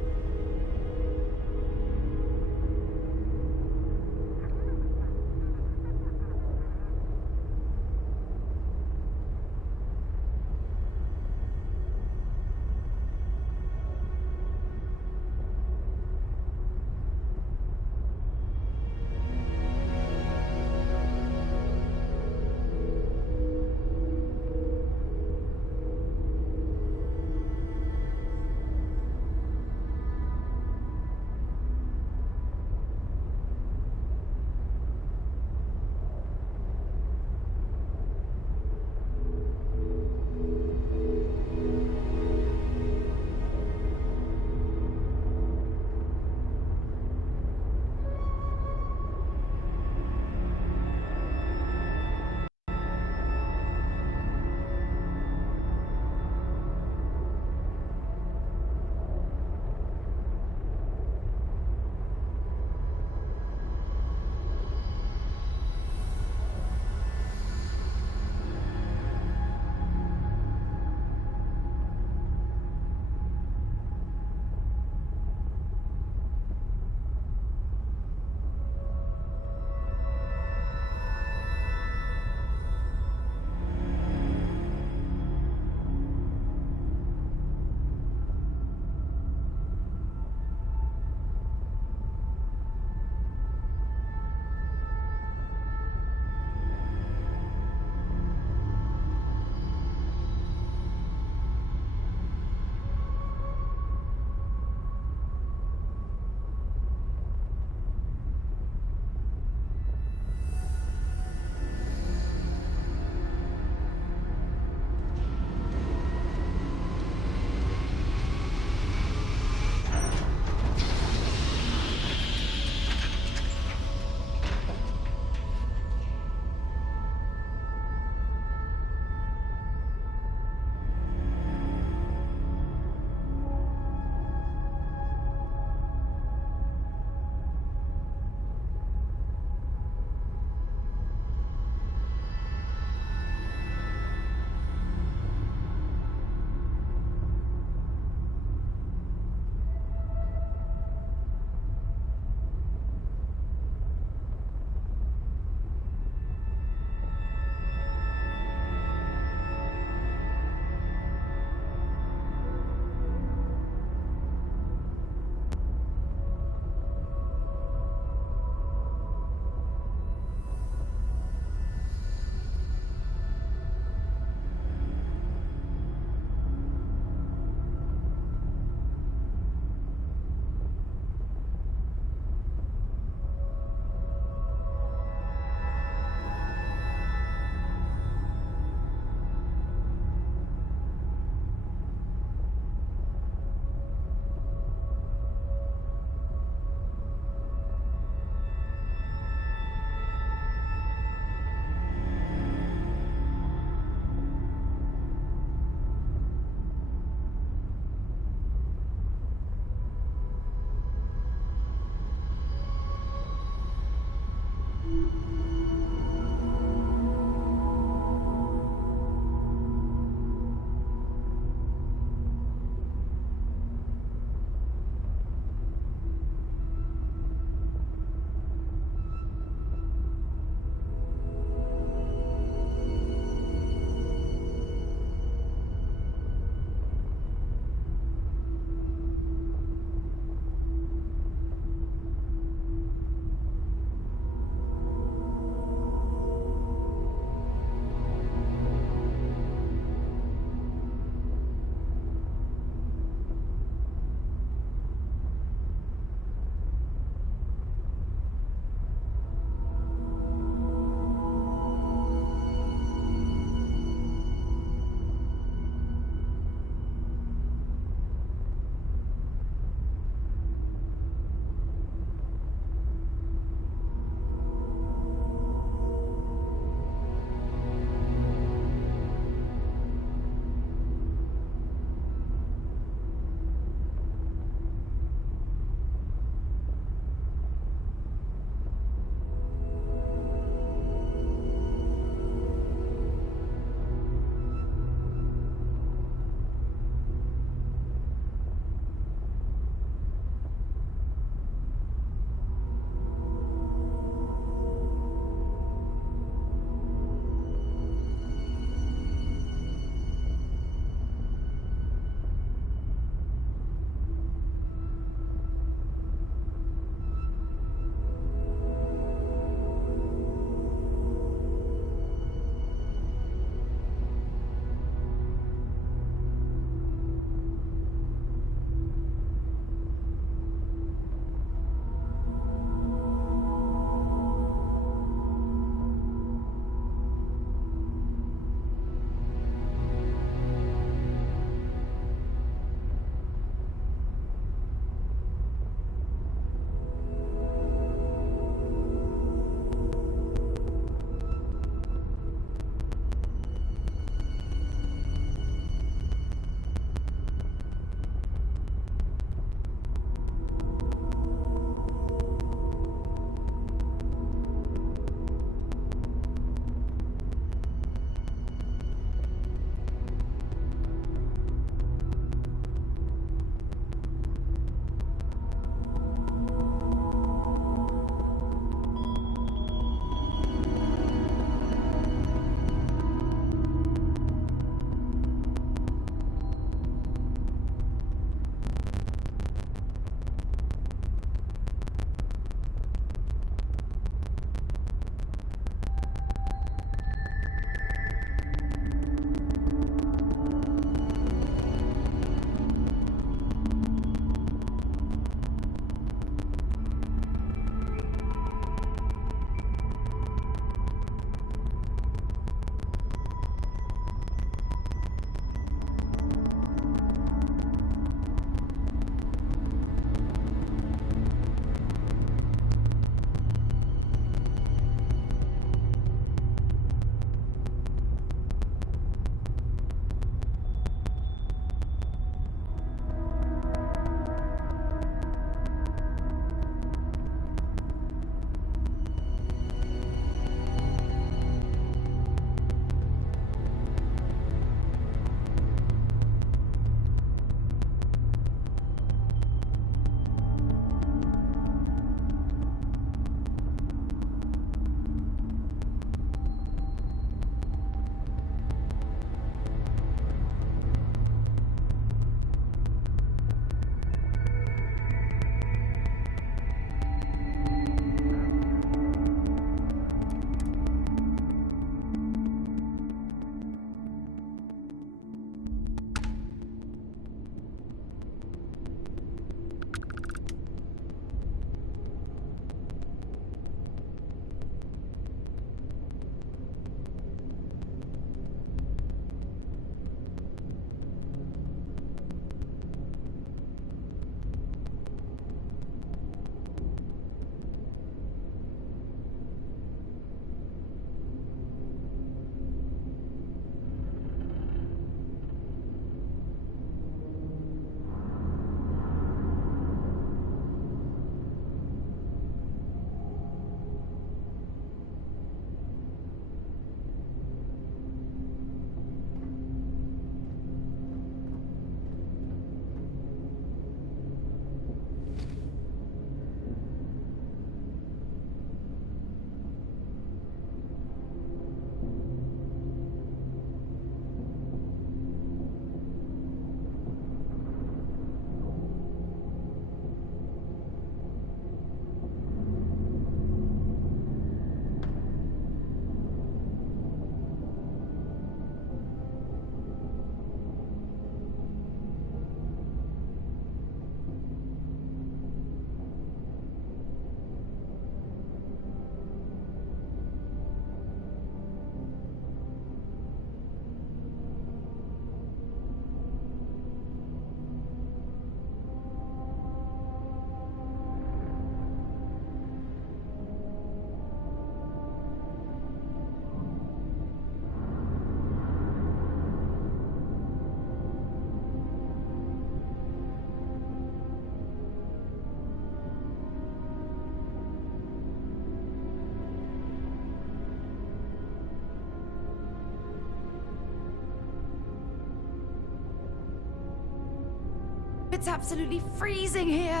It's absolutely freezing here.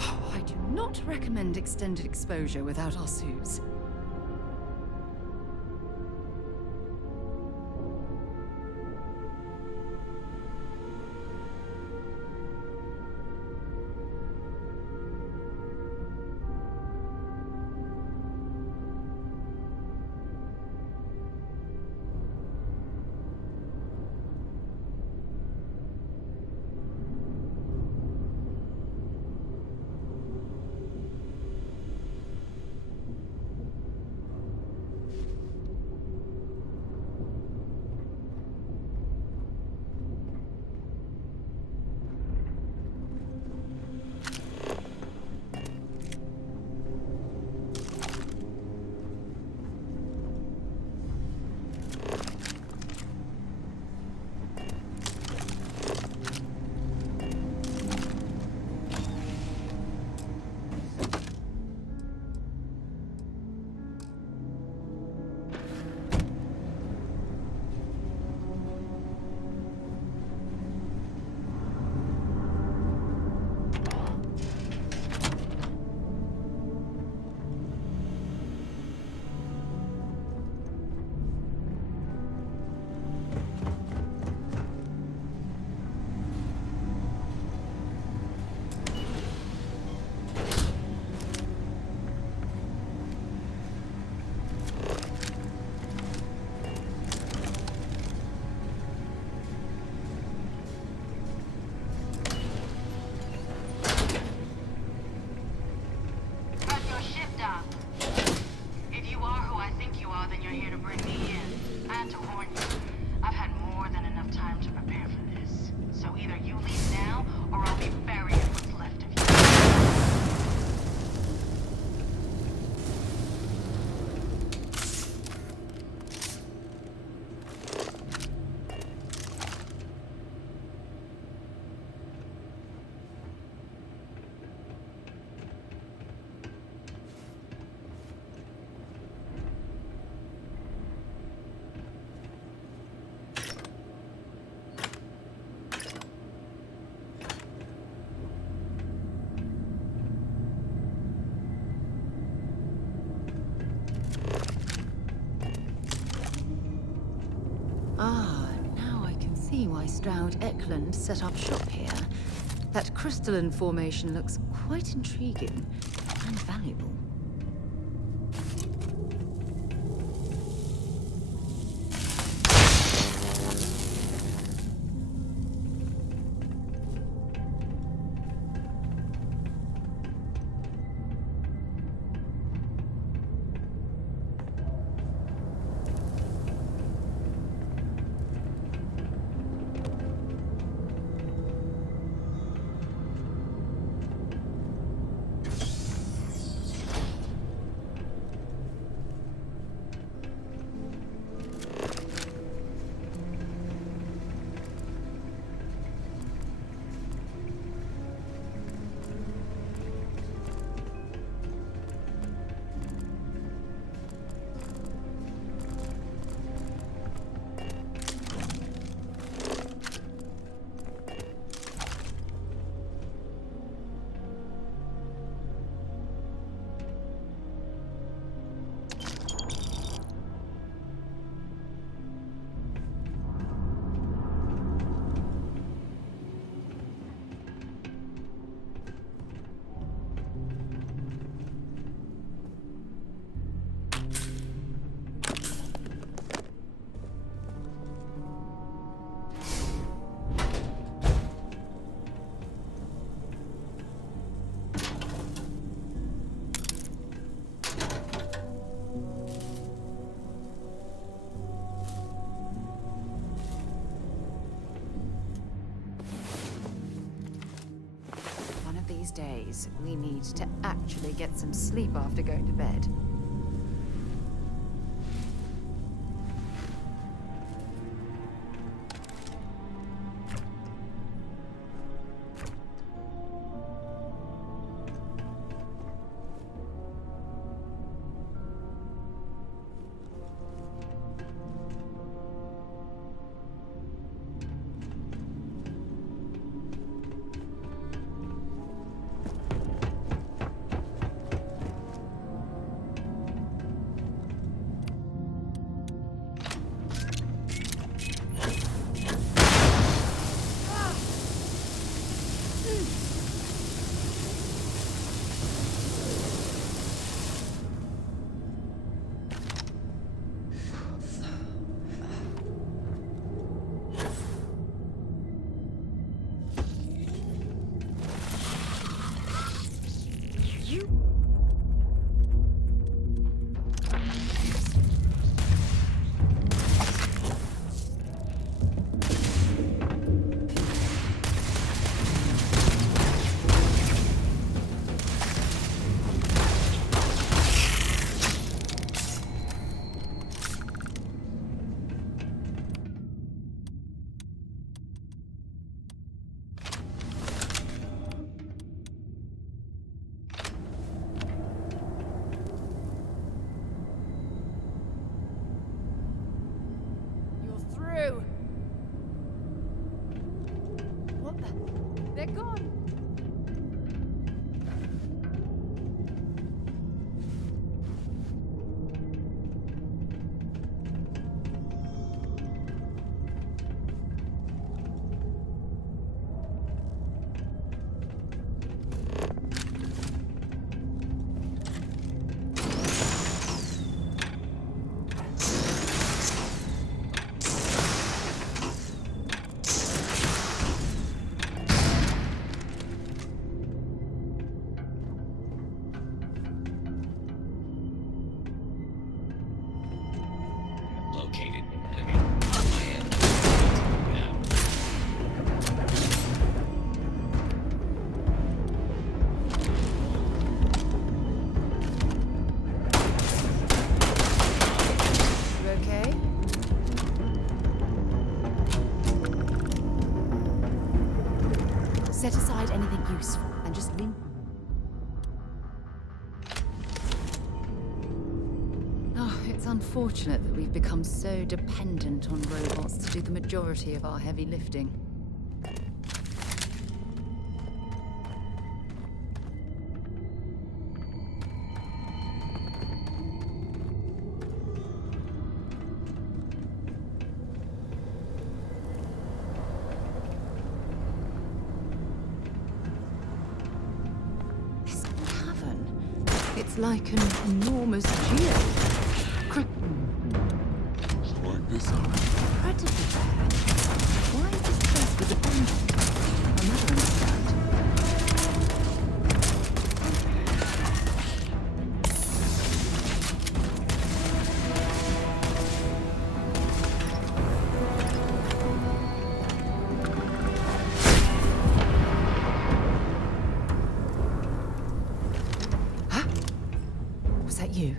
I do not recommend extended exposure without our suits. Ah, now I can see why Stroud Eklund set up shop here. That crystalline formation looks quite intriguing and valuable. These days, we need to actually get some sleep after going to bed. useful and just leave. Oh, it's unfortunate that we've become so dependent on robots to do the majority of our heavy lifting. It's like an enormous geo. Predator bear. Why this place was abandoned? I'll never understand. Was that you?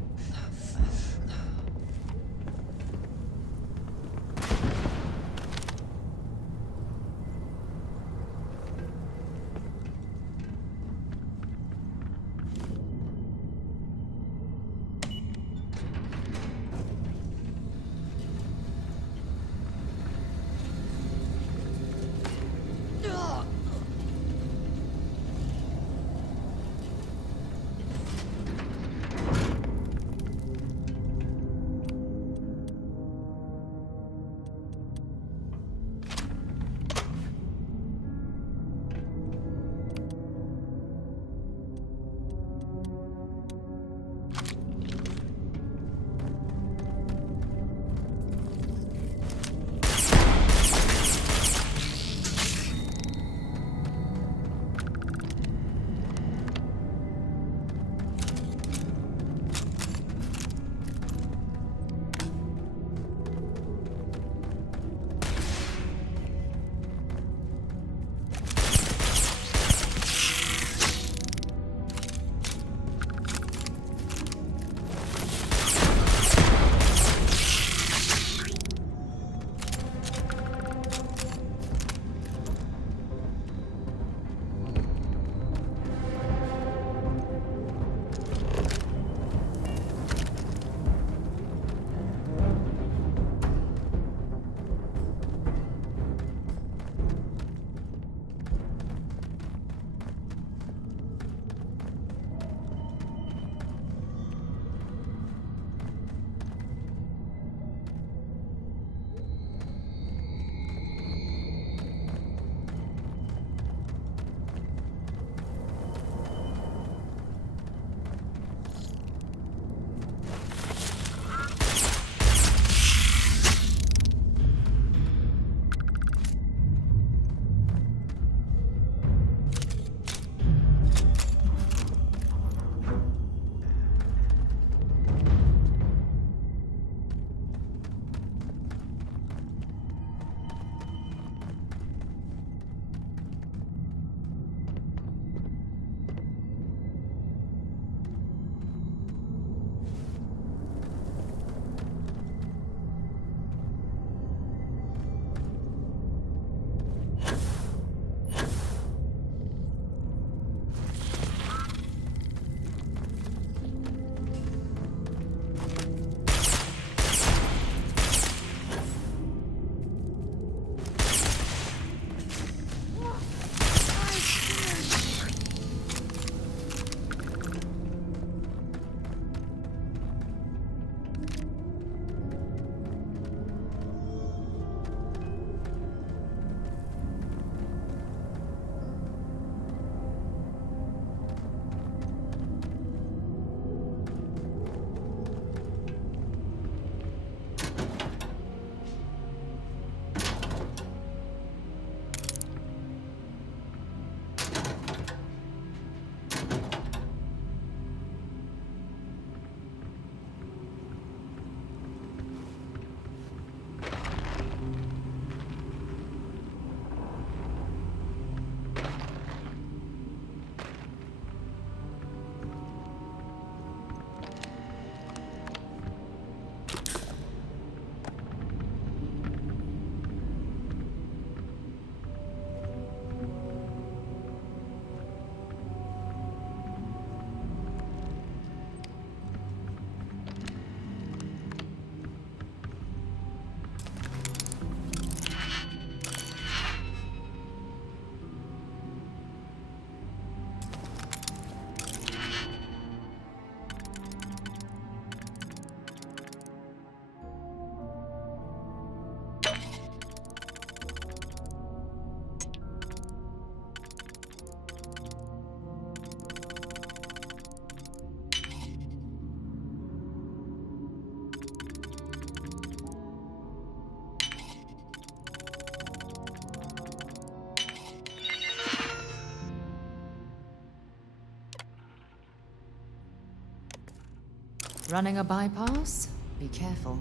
Running a bypass? Be careful.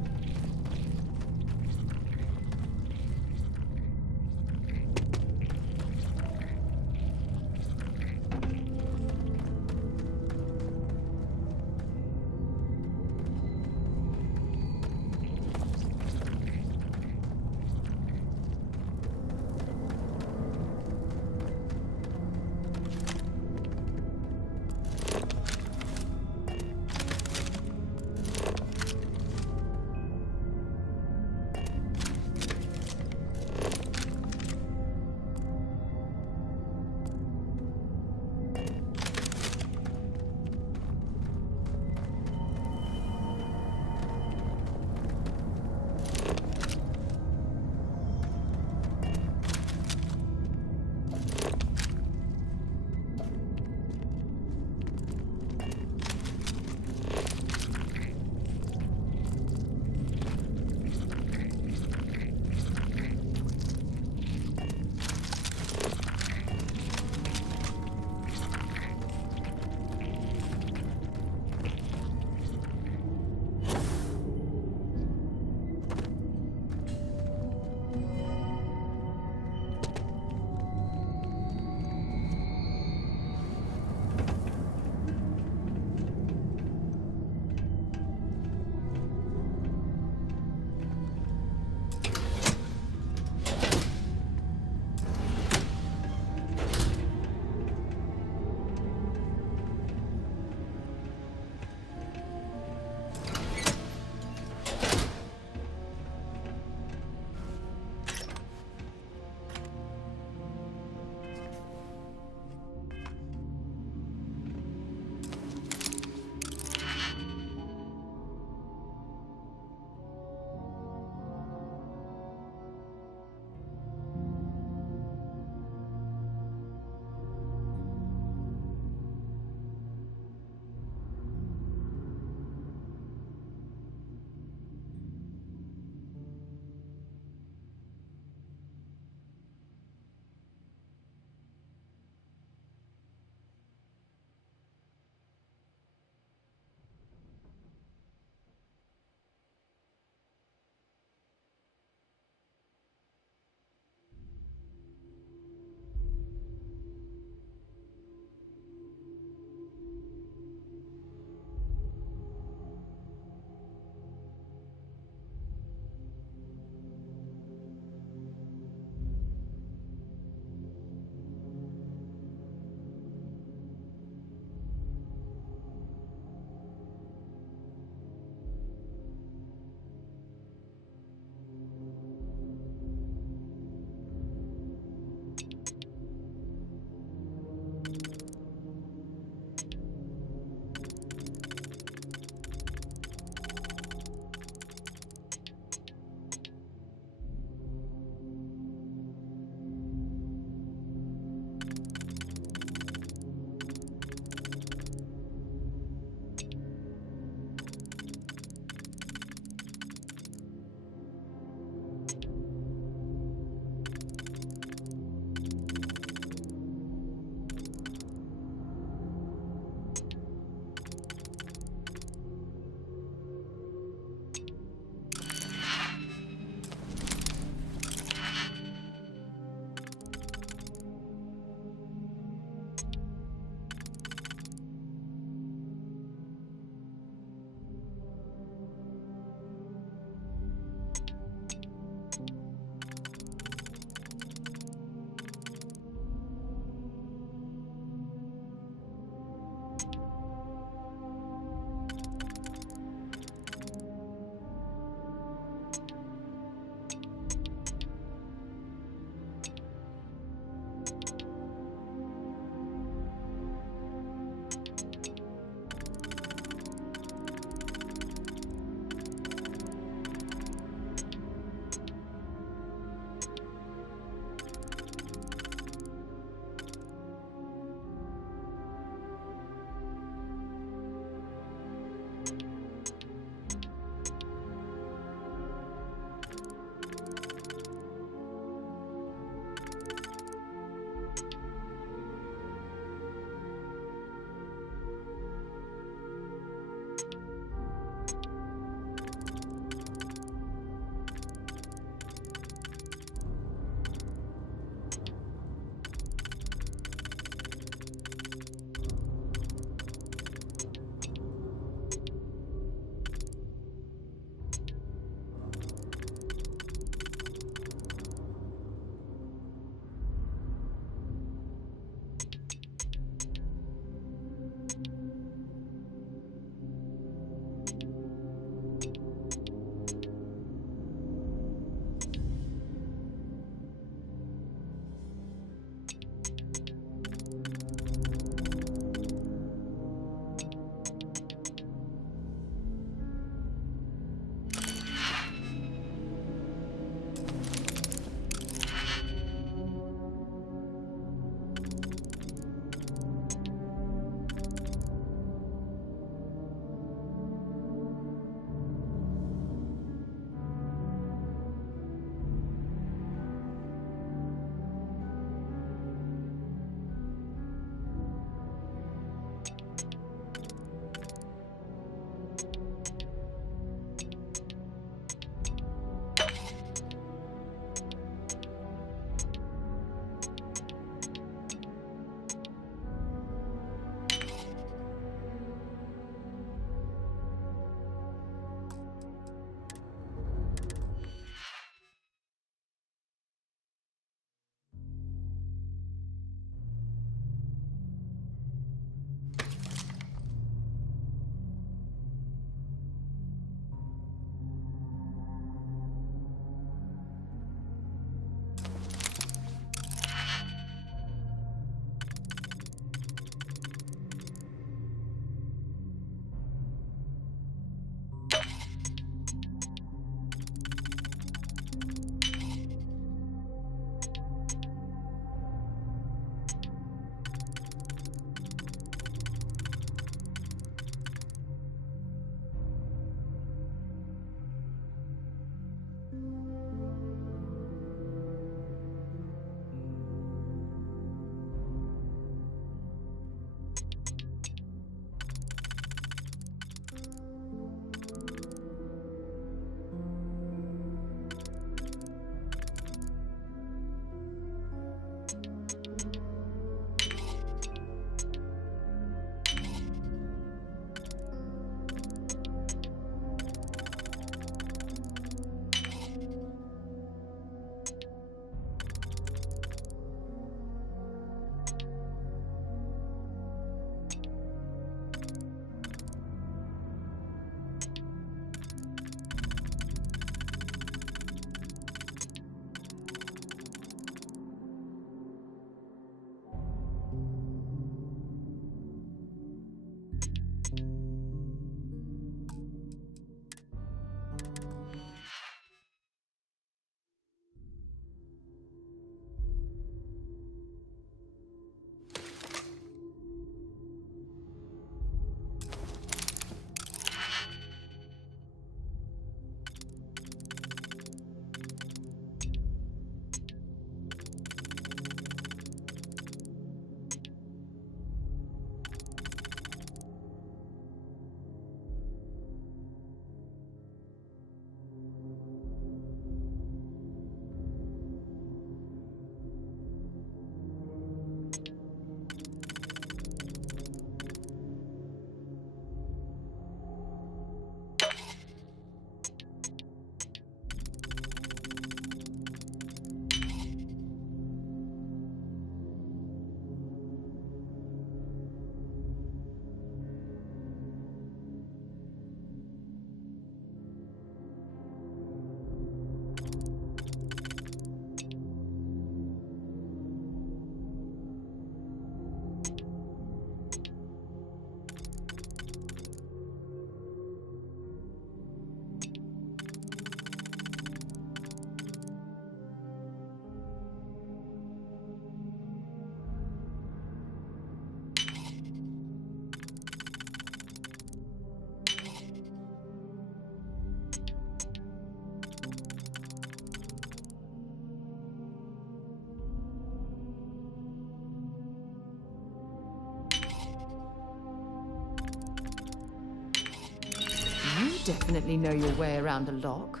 definitely know your way around a lock.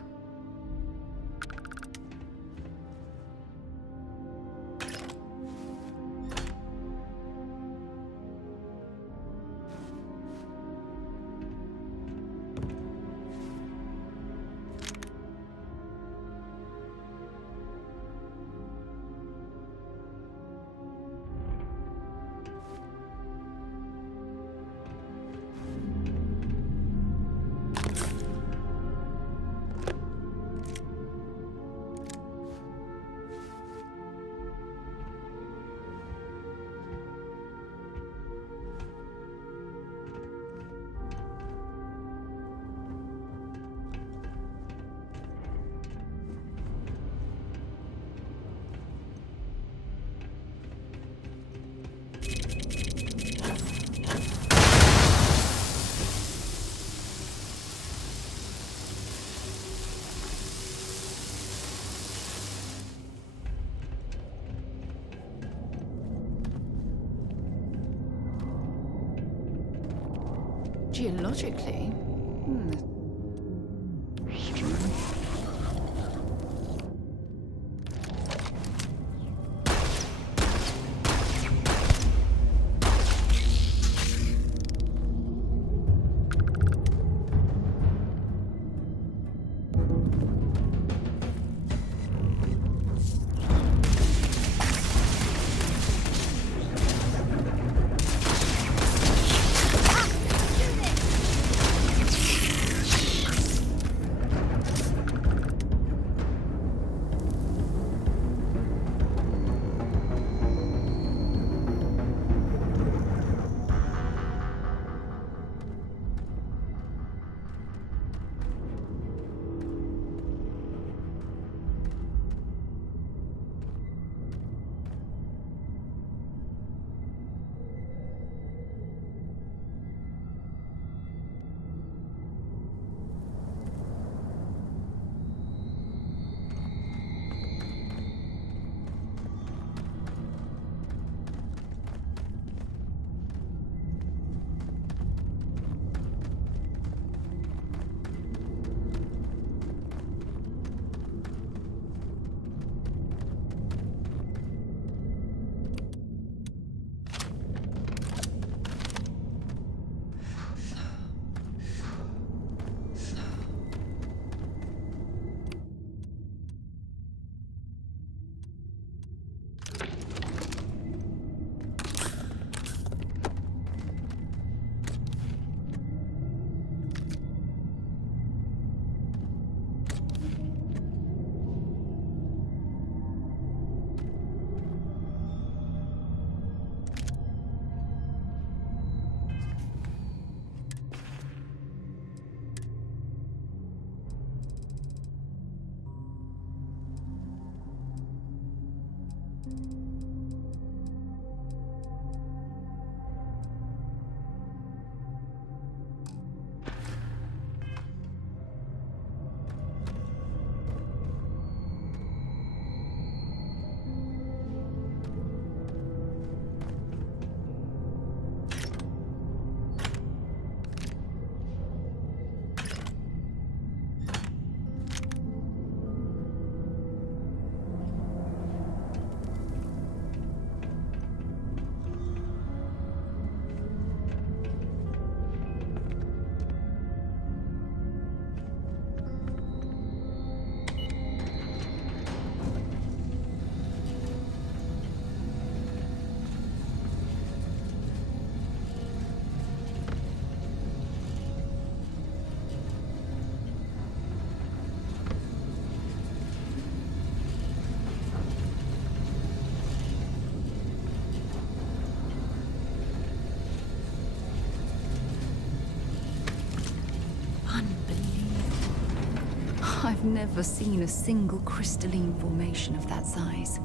Geologically? I've never seen a single crystalline formation of that size.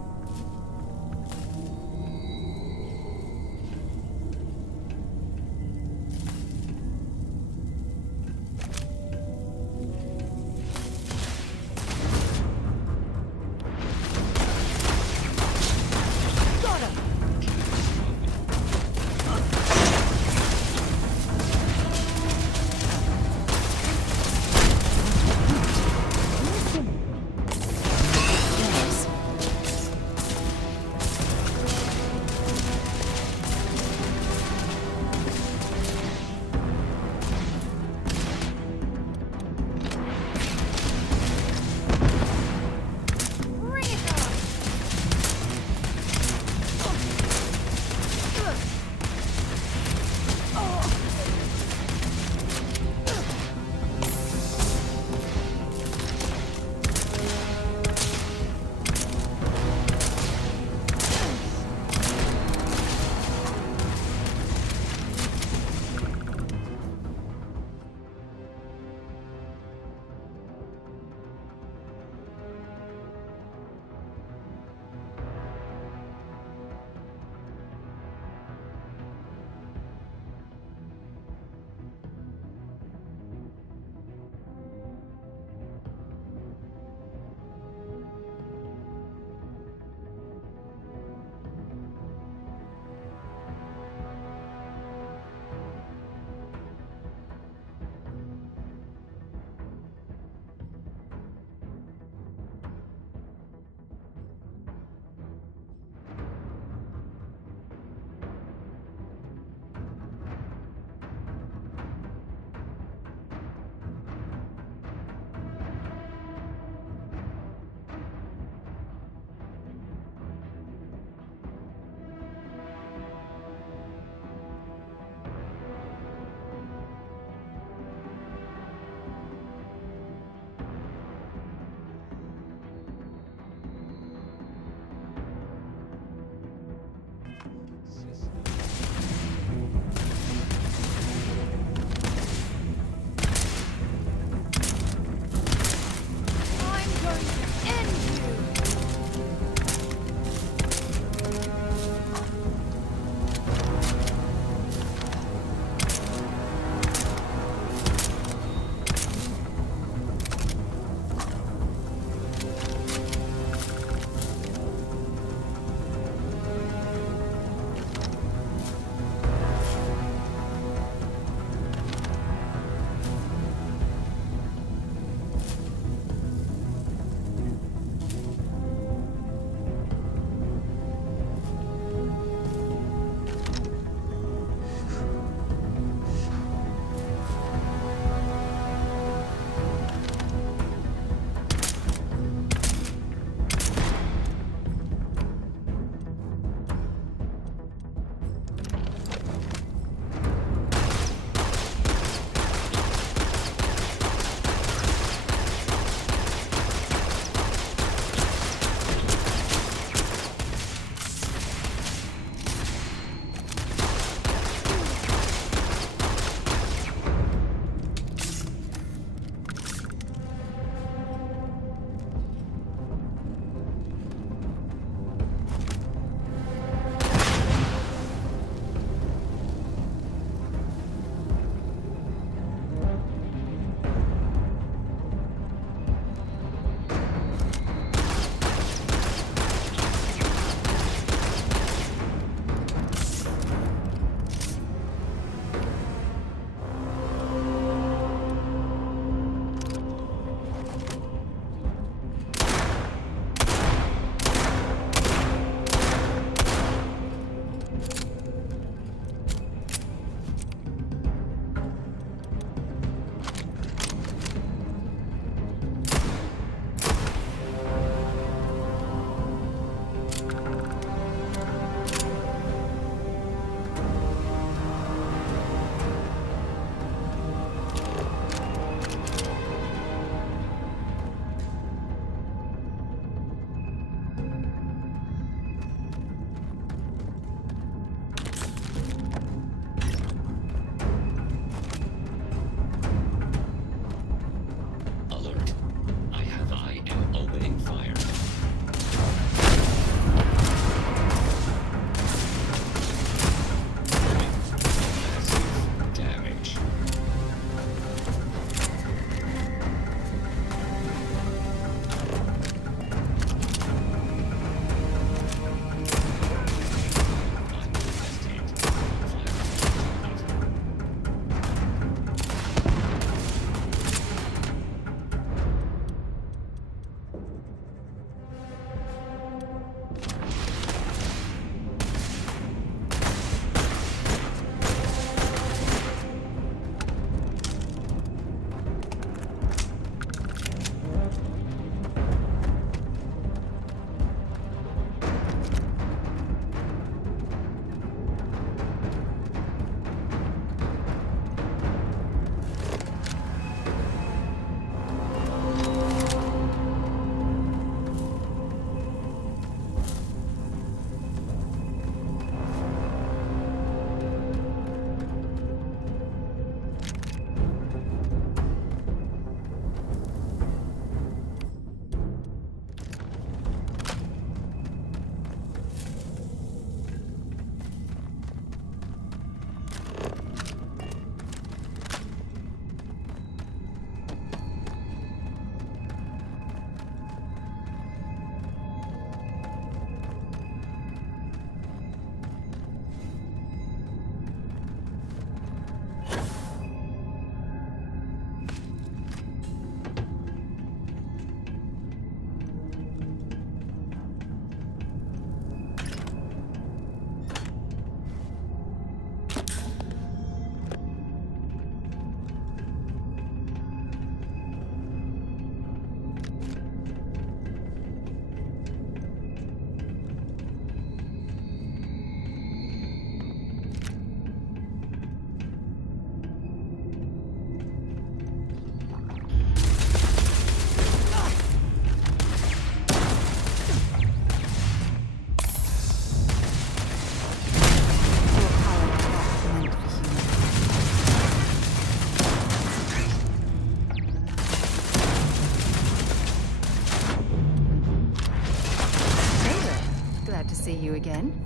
you again.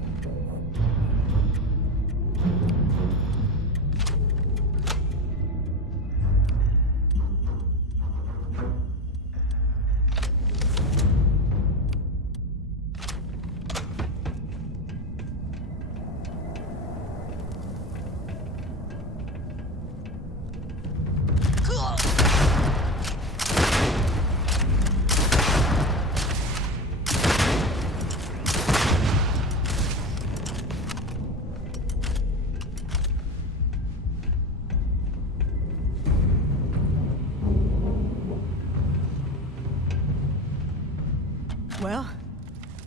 Well,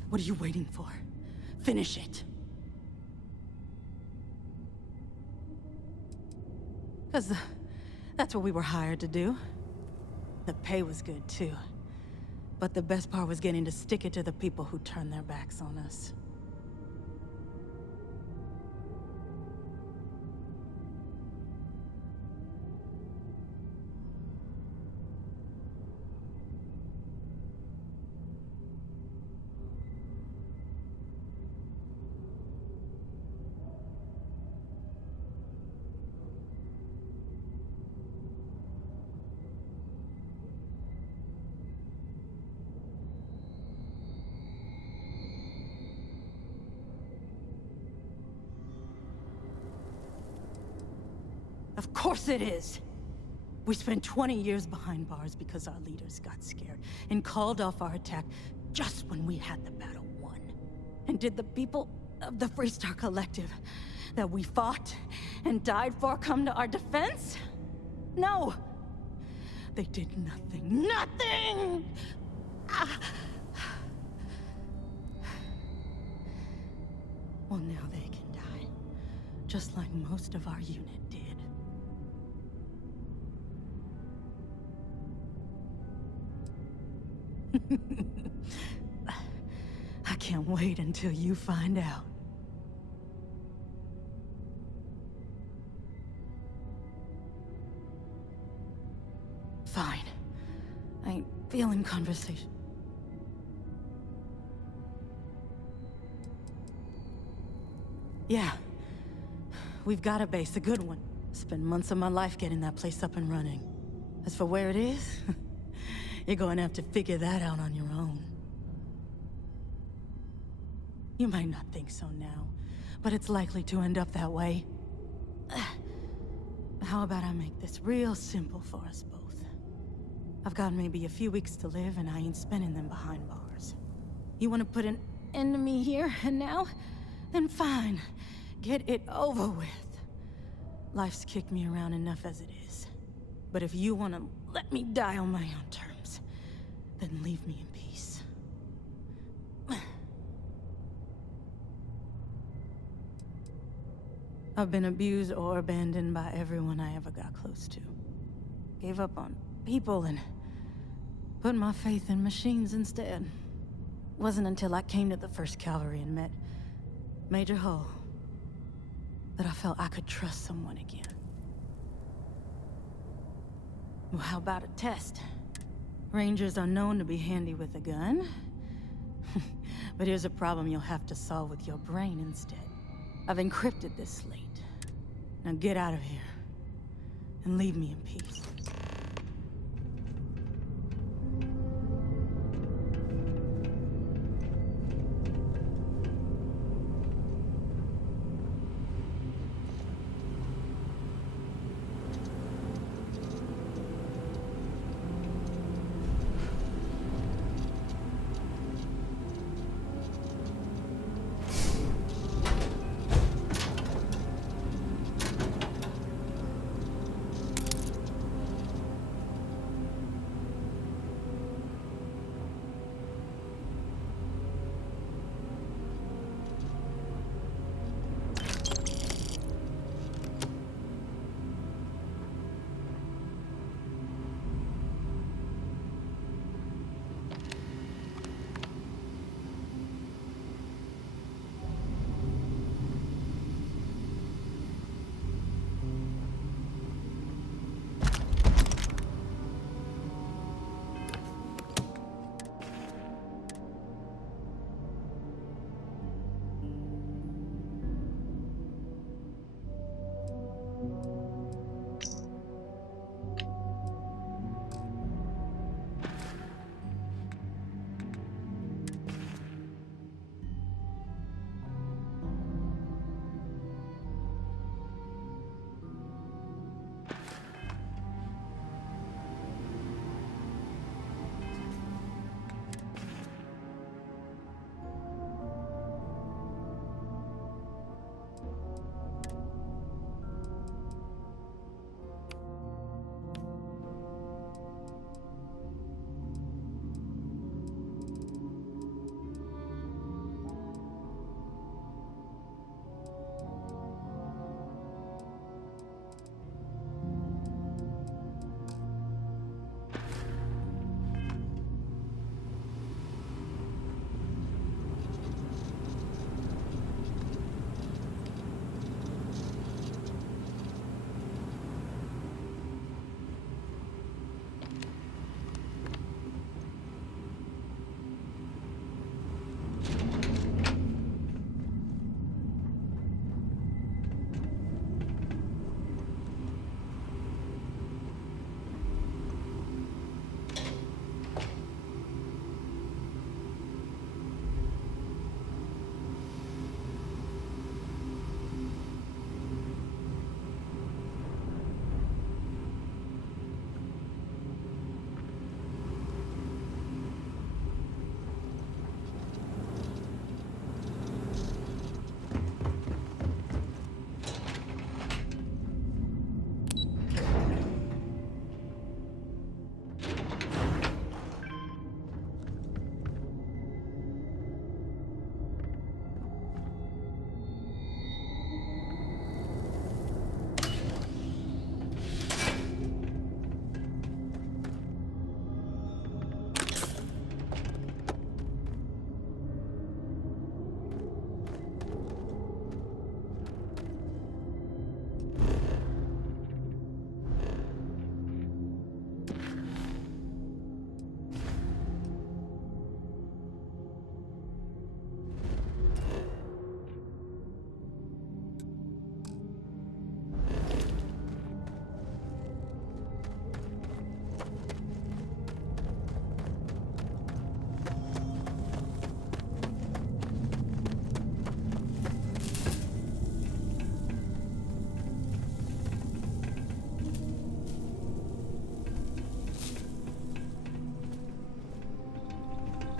what are you waiting for? Finish it. Because that's what we were hired to do. The pay was good, too. But the best part was getting to stick it to the people who turned their backs on us. Of course it is! We spent 20 years behind bars because our leaders got scared and called off our attack just when we had the battle won. And did the people of the Freestar Collective that we fought and died for come to our defense? No! They did nothing. Nothing! Well, now they can die. Just like most of our unit did. I can't wait until you find out. Fine. I ain't feeling conversation. Yeah. We've got a base, a good one. Spent months of my life getting that place up and running. As for where it is, you're going to have to figure that out on your own. You might not think so now, but it's likely to end up that way. How about I make this real simple for us both? I've got maybe a few weeks to live, and I ain't spending them behind bars. You want to put an end to me here and now? Then fine. Get it over with. Life's kicked me around enough as it is. But if you want to let me die on my own terms, then leave me in peace. I've been abused or abandoned by everyone I ever got close to. Gave up on people and put my faith in machines instead. Wasn't until I came to the 1st Cavalry and met Major Hull that I felt I could trust someone again. Well, how about a test? Rangers are known to be handy with a gun. But here's a problem you'll have to solve with your brain instead. I've encrypted this slate. Now get out of here. And leave me in peace.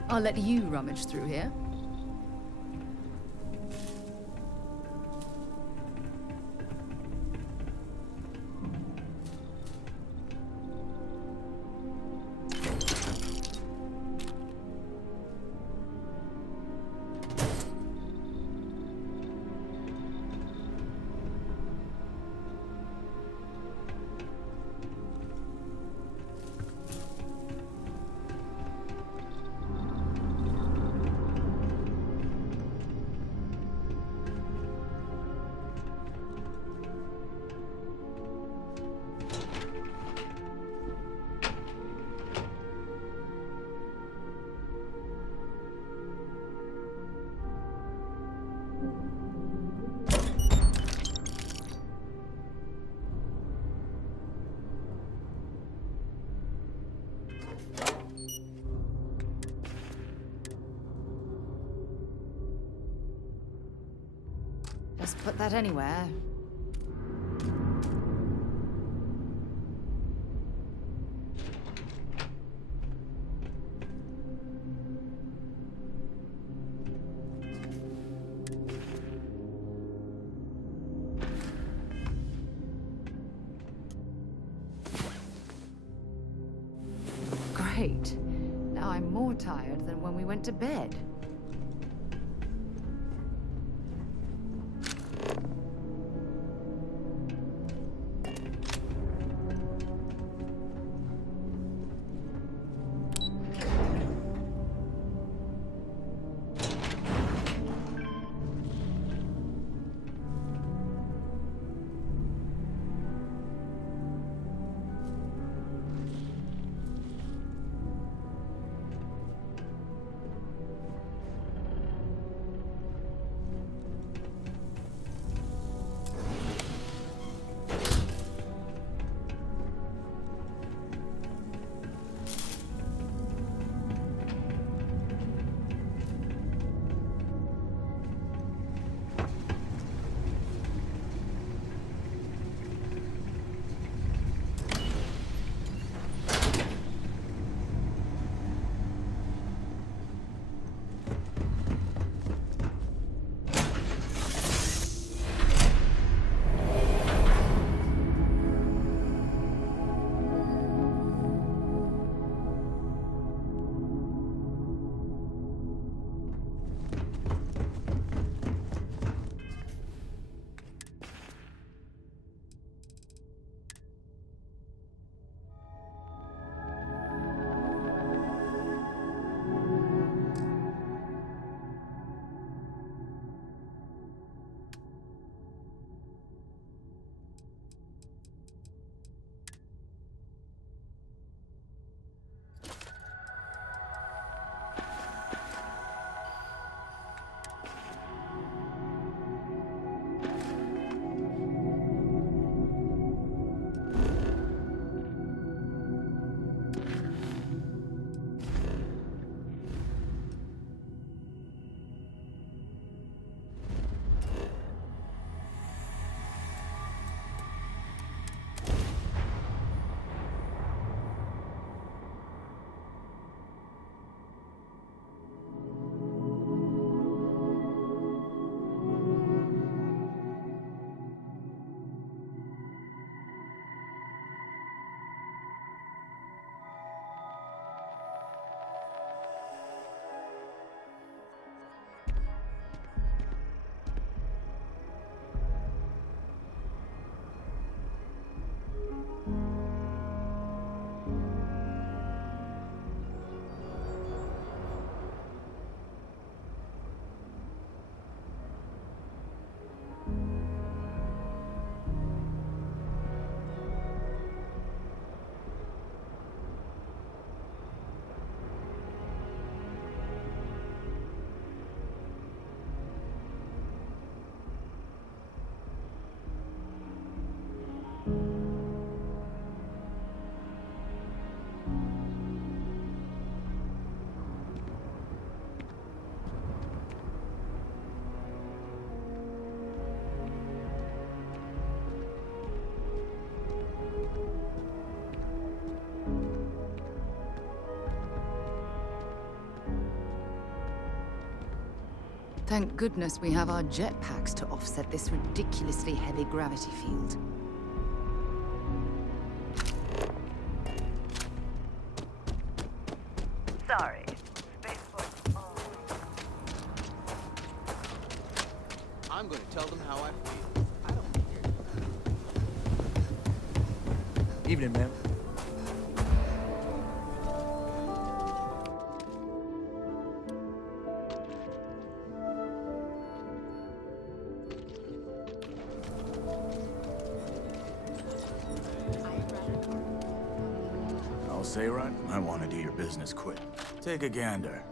I'll let you rummage through here. Just put that anywhere. Great. Now I'm more tired than when we went to bed. Thank goodness we have our jetpacks to offset this ridiculously heavy gravity field. Sorry. I'm going to tell them how I feel. I don't care. Evening, ma'am. I'll say right, I want to do your business quick. Take a gander.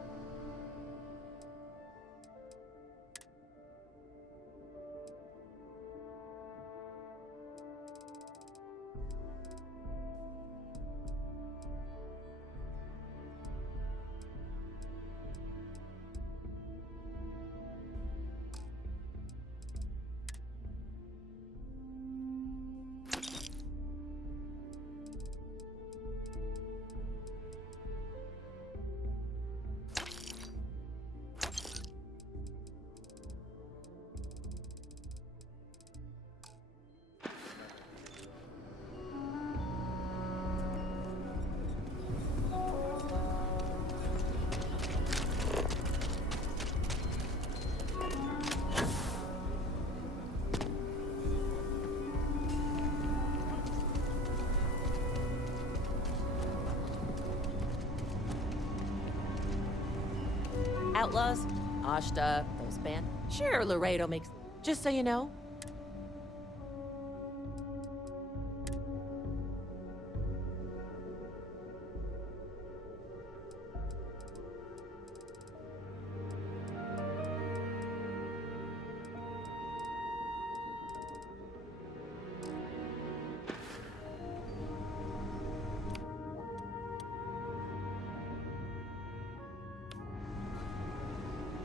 Outlaws, Ashta, those band. Sure, Laredo makes. Just so you know.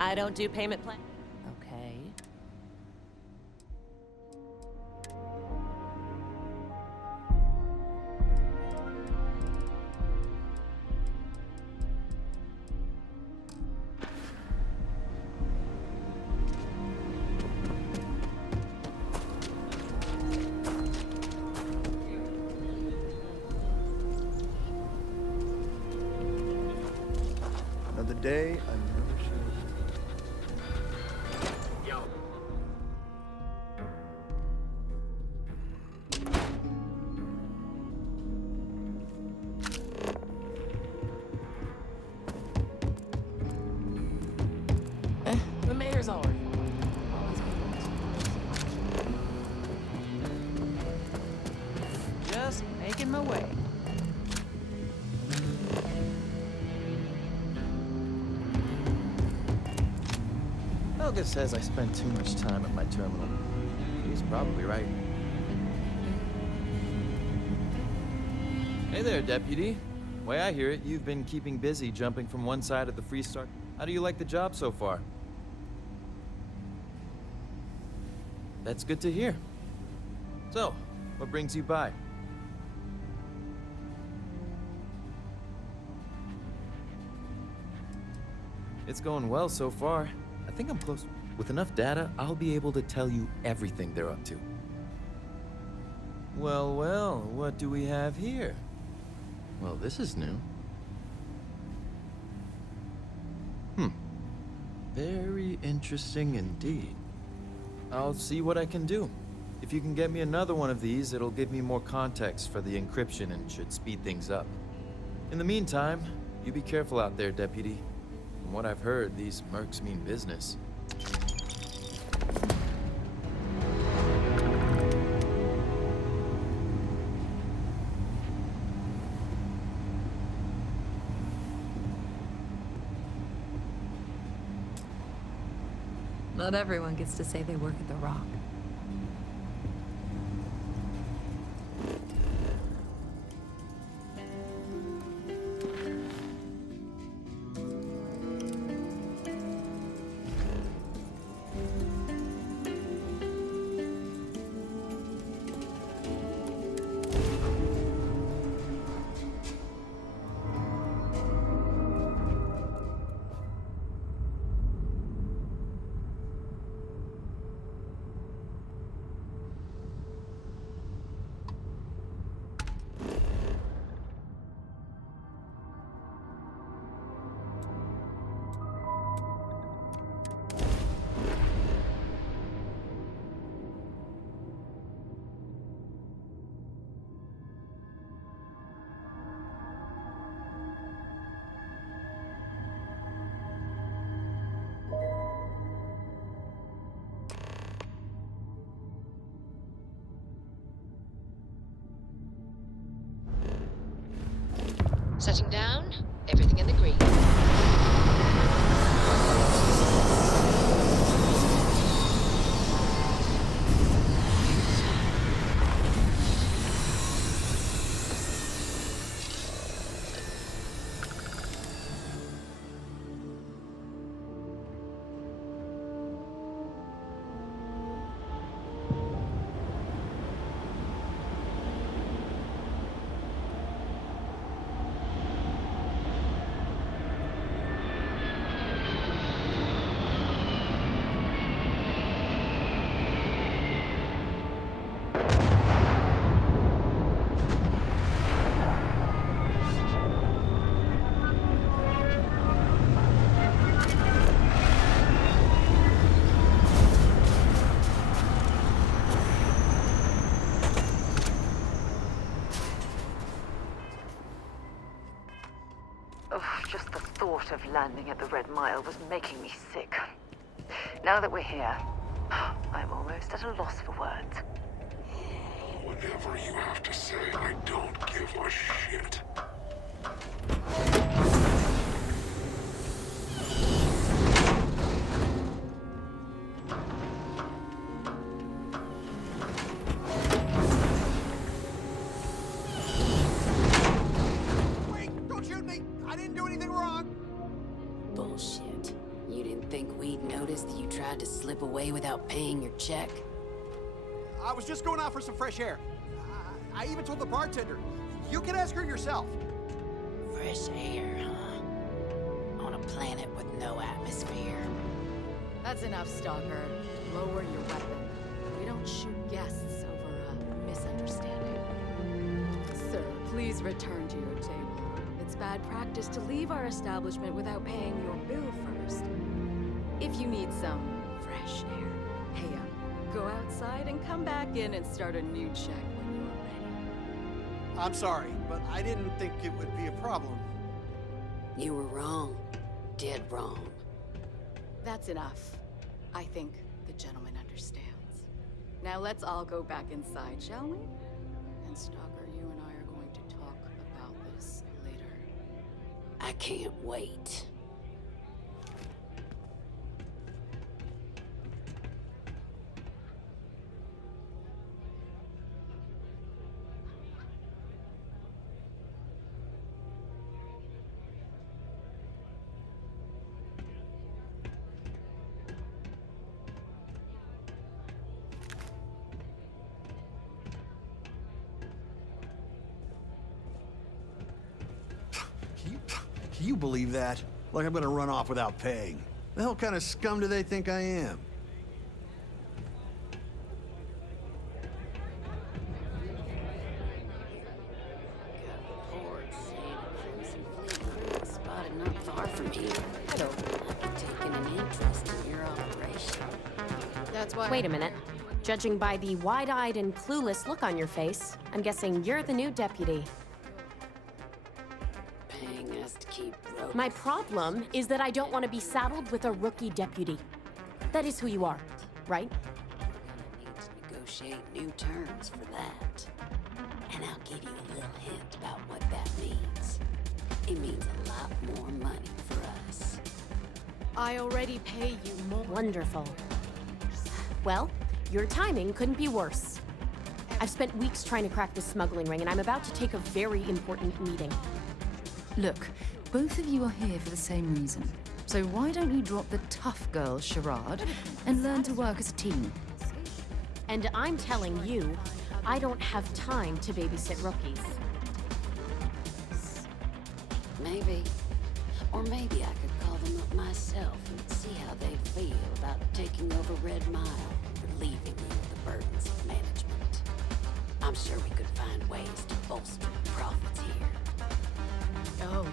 I don't do payment plan. Okay. Another day, another show. The mayor's already. Just making my way. Helga says I spend too much time at my terminal. He's probably right. Hey there, Deputy. Way I hear it, you've been keeping busy jumping from one side of the Free Star. How do you like the job so far? That's good to hear. So, what brings you by? It's going well so far. I think I'm close. With enough data, I'll be able to tell you everything they're up to. Well, well, what do we have here? Well, this is new. Very interesting indeed. I'll see what I can do. If you can get me another one of these, it'll give me more context for the encryption and should speed things up. In the meantime, you be careful out there, Deputy. From what I've heard, these mercs mean business. Not everyone gets to say they work at the Rock. Everything in the green. Just the thought of landing at the Red Mile was making me sick. Now that we're here, I'm almost at a loss for words. Whatever you have to say, I don't give a shit. Wait, don't shoot me! I didn't do anything wrong! Bullshit. You didn't think we'd notice that you tried to slip away without paying your check? I was just going out for some fresh air. I even told the bartender. You can ask her yourself. Fresh air, huh? On a planet with no atmosphere. That's enough, Stalker. Lower your weapon. We don't shoot guests over a misunderstanding. Sir, please return to your table. It's bad practice to leave our establishment without paying your bill first. If you need some fresh air, pay up. Go outside and come back in and start a new check when you're ready. I'm sorry, but I didn't think it would be a problem. You were wrong. Dead wrong. That's enough. I think the gentleman understands. Now let's all go back inside, shall we? And Stalker, you and I are going to talk about this later. I can't wait. Can you believe that? Like I'm gonna run off without paying. The hell kind of scum do they think I am? Spotted not far from here. I don't like taking an interest in your operation. That's why. Wait a minute. Judging by the wide-eyed and clueless look on your face, I'm guessing you're the new deputy. Paying us to keep rope. My problem is that I don't want to be saddled with a rookie deputy. That is who you are, right? Need to negotiate new terms for that. And I'll give you a little hint about what that means. It means a lot more money for us. I already pay you more. Wonderful. Well, your timing couldn't be worse. I've spent weeks trying to crack this smuggling ring, and I'm about to take a very important meeting. Look, both of you are here for the same reason. So why don't you drop the tough girl charade and learn to work as a team? And I'm telling you, I don't have time to babysit rookies. Maybe. Or maybe I could call them up myself and see how they feel about taking over Red Mile and relieving you of the burdens of management. I'm sure we could find ways to bolster the profits here. Oh.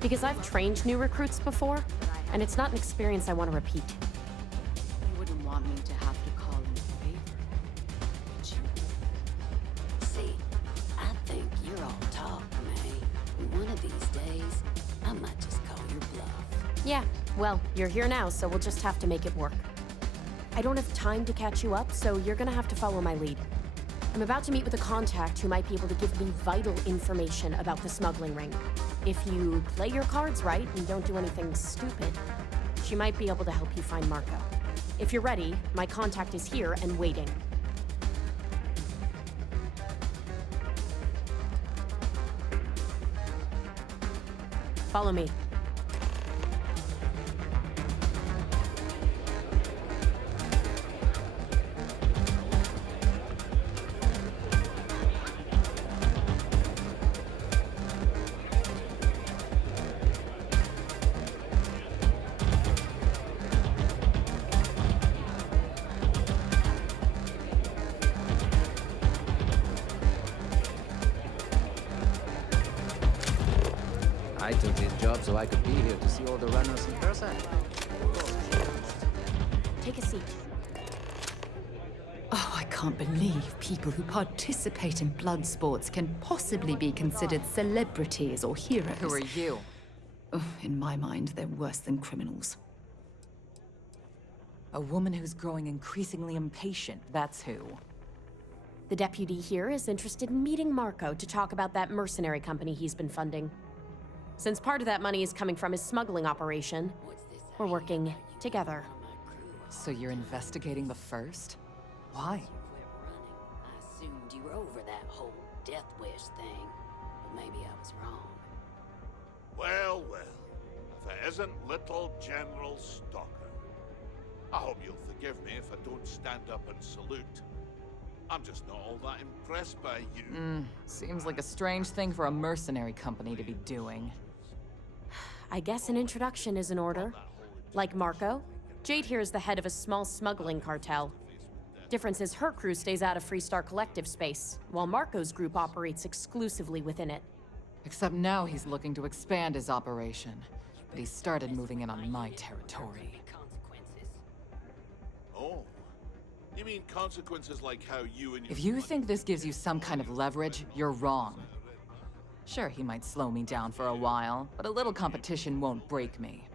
Because I've trained new recruits before, and it's not an experience I want to repeat. You wouldn't want me to have to call in a favor, would you? See, I think you're all talk, May. And one of these days, I might just call your bluff. Yeah, well, you're here now, so we'll just have to make it work. I don't have time to catch you up, so you're gonna have to follow my lead. I'm about to meet with a contact who might be able to give me vital information about the smuggling ring. If you play your cards right and don't do anything stupid, she might be able to help you find Marco. If you're ready, my contact is here and waiting. Follow me. I took this job so I could be here to see all the runners in person. Take a seat. Oh, I can't believe people who participate in blood sports can possibly be considered celebrities or heroes. Who are you? Oh, in my mind, they're worse than criminals. A woman who's growing increasingly impatient, that's who. The deputy here is interested in meeting Marco to talk about that mercenary company he's been funding. Since part of that money is coming from his smuggling operation, we're working together. So you're investigating the first? Why? I assumed you were over that whole death wish thing, but maybe I was wrong. Well, well. If it isn't little General Stalker. I hope you'll forgive me if I don't stand up and salute. I'm just not all that impressed by you. Seems like a strange thing for a mercenary company to be doing. I guess an introduction is in order. Like Marco, Jade here is the head of a small smuggling cartel. Difference is her crew stays out of Freestar Collective space, while Marco's group operates exclusively within it. Except now he's looking to expand his operation. But he started moving in on my territory. Oh. You mean consequences like how you and your... If you think this gives you some kind of leverage, you're wrong. Sure, he might slow me down for a while, but a little competition won't break me.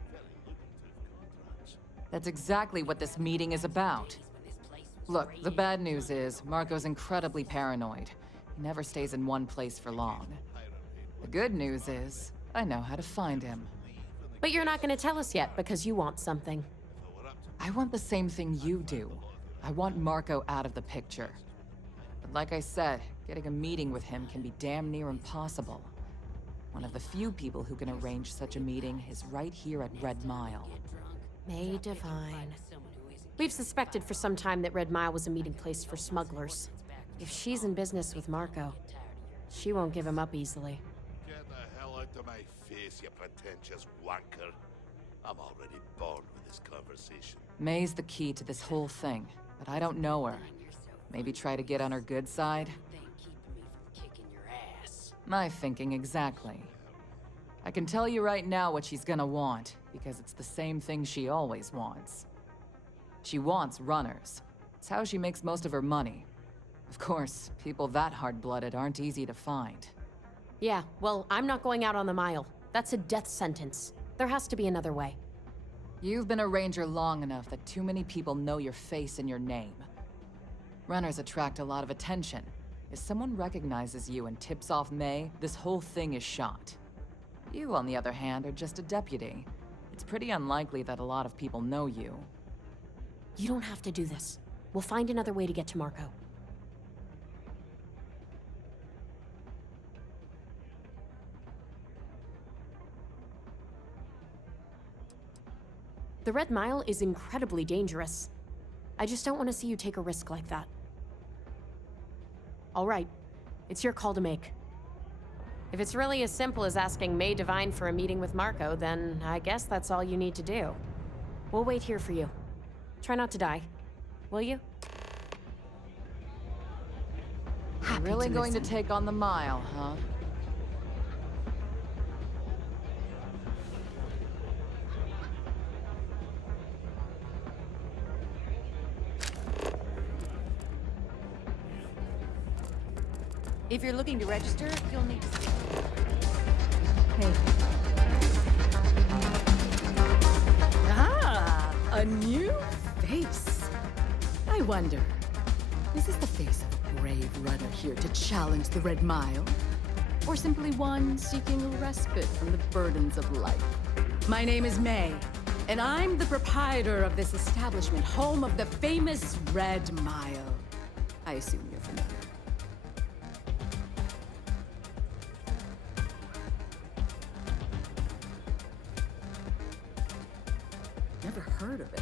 That's exactly what this meeting is about. Look, the bad news is, Marco's incredibly paranoid. He never stays in one place for long. The good news is, I know how to find him. But you're not gonna tell us yet because you want something. I want the same thing you do. I want Marco out of the picture. But like I said, getting a meeting with him can be damn near impossible. One of the few people who can arrange such a meeting is right here at Red Mile. May Divine. We've suspected for some time that Red Mile was a meeting place for smugglers. If she's in business with Marco, she won't give him up easily. Get the hell out of my face, you pretentious wanker. I'm already bored with this conversation. May's the key to this whole thing, but I don't know her. Maybe try to get on her good side? My thinking exactly. I can tell you right now what she's gonna want, because it's the same thing she always wants. She wants runners. It's how she makes most of her money. Of course, people that hard-blooded aren't easy to find. Yeah, well, I'm not going out on the mile. That's a death sentence. There has to be another way. You've been a ranger long enough that too many people know your face and your name. Runners attract a lot of attention. If someone recognizes you and tips off May, this whole thing is shot. You, on the other hand, are just a deputy. It's pretty unlikely that a lot of people know you. You don't have to do this. We'll find another way to get to Marco. The Red Mile is incredibly dangerous. I just don't want to see you take a risk like that. All right, it's your call to make. If it's really as simple as asking May Divine for a meeting with Marco, then I guess that's all you need to do. We'll wait here for you. Try not to die, will you? You're really going to take on the mile, huh? If you're looking to register, you'll need to speak. Hey. Ah, a new face. I wonder, is this the face of a brave runner here to challenge the Red Mile? or simply one seeking a respite from the burdens of life. My name is May, and I'm the proprietor of this establishment, home of the famous Red Mile. I assume you're familiar. Never heard of it.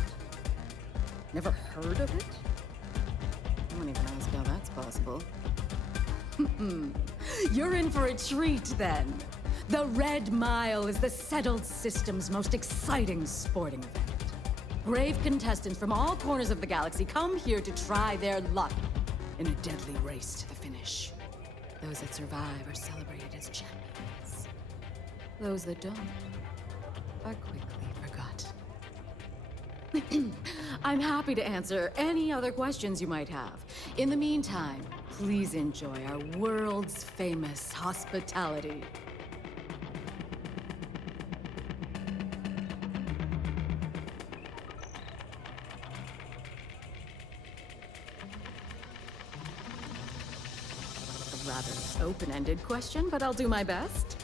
Never heard of it? I won't even ask how that's possible. You're in for a treat, then. The Red Mile is the settled system's most exciting sporting event. Brave contestants from all corners of the galaxy come here to try their luck in a deadly race to the finish. Those that survive are celebrated as champions. Those that don't are quickly forgotten. I'm happy to answer any other questions you might have. In the meantime, please enjoy our world's famous hospitality. A rather open-ended question, but I'll do my best.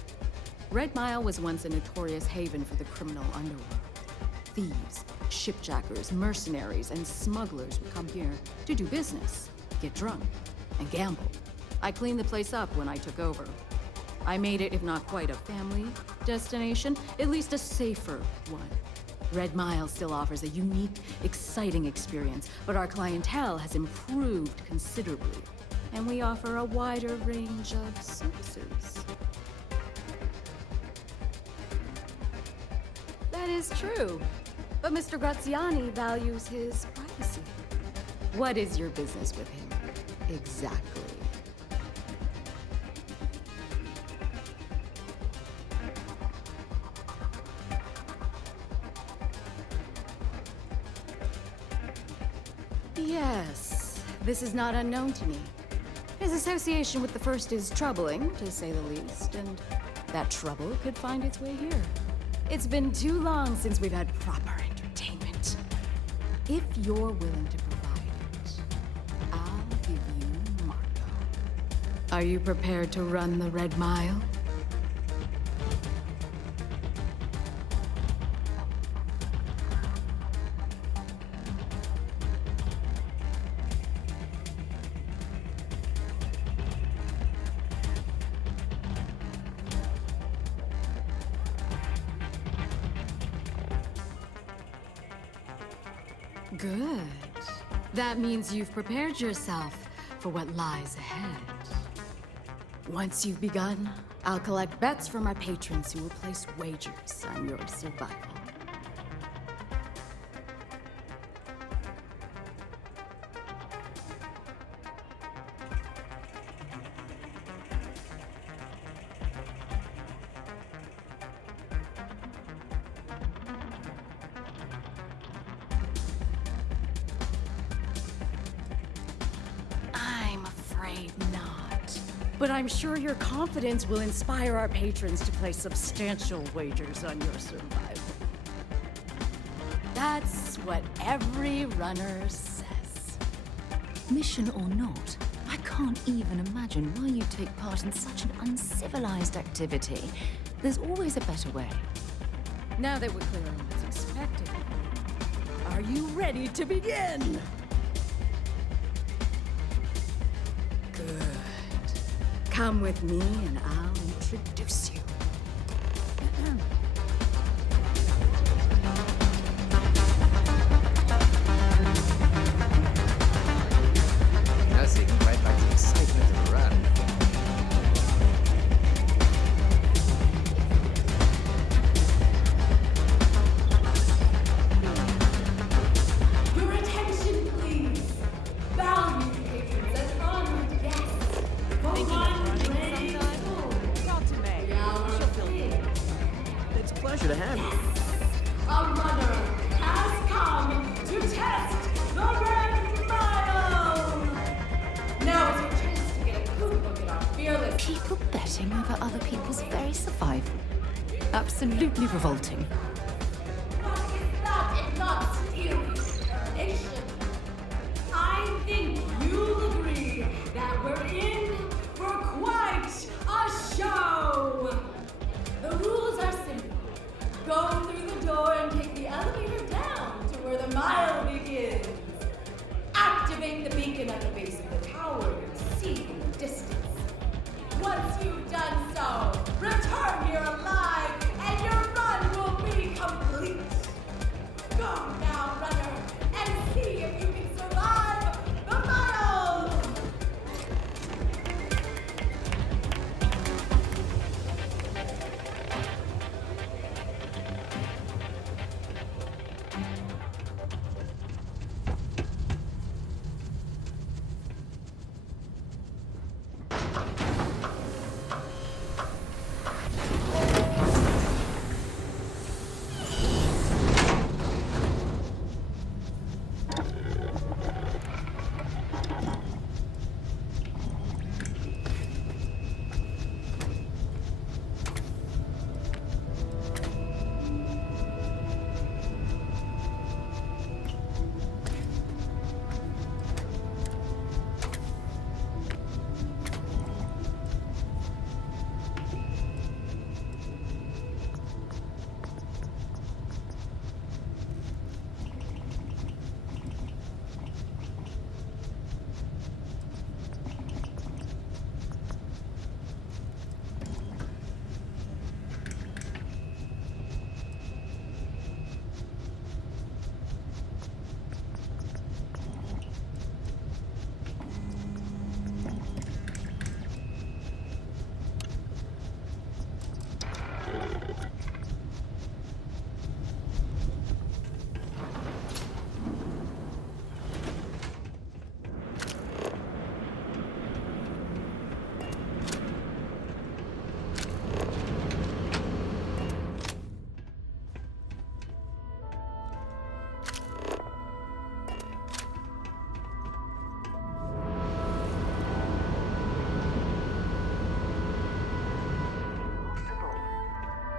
Red Mile was once a notorious haven for the criminal underworld. Thieves, shipjackers, mercenaries, and smugglers would come here to do business, get drunk, and gamble. I cleaned the place up when I took over. I made it, if not quite a family destination, at least a safer one. Red Mile still offers a unique, exciting experience, but our clientele has improved considerably, and we offer a wider range of services. That is true. But Mr. Graziani values his privacy. What is your business with him, exactly? Yes, this is not unknown to me. His association with the First is troubling, to say the least, and that trouble could find its way here. It's been too long since we've had proper entertainment. If you're willing to provide it, I'll give you Marco. Are you prepared to run the Red Mile? Good. That means you've prepared yourself for what lies ahead. Once you've begun, I'll collect bets from our patrons who will place wagers on your survival. But I'm sure your confidence will inspire our patrons to place substantial wagers on your survival. That's what every runner says. Mission or not, I can't even imagine why you take part in such an uncivilized activity. There's always a better way. Now that we're clear on what's expected, are you ready to begin? Good. Come with me and I'll introduce you. Now so you can right back the excitement of the run. Your attention, please. Valued patrons and honored guests. It's a pleasure to have you. A runner has come to test the Red Mile! Now is your chance to get a good look at our fearless People betting over other people's very survival. Absolutely revolting. What is that if not stealing nation? I think you'll agree that we're in for quite a show! once you've done so, return here alive, and your run will be complete. Go now, runner, and see if you can survive the battle!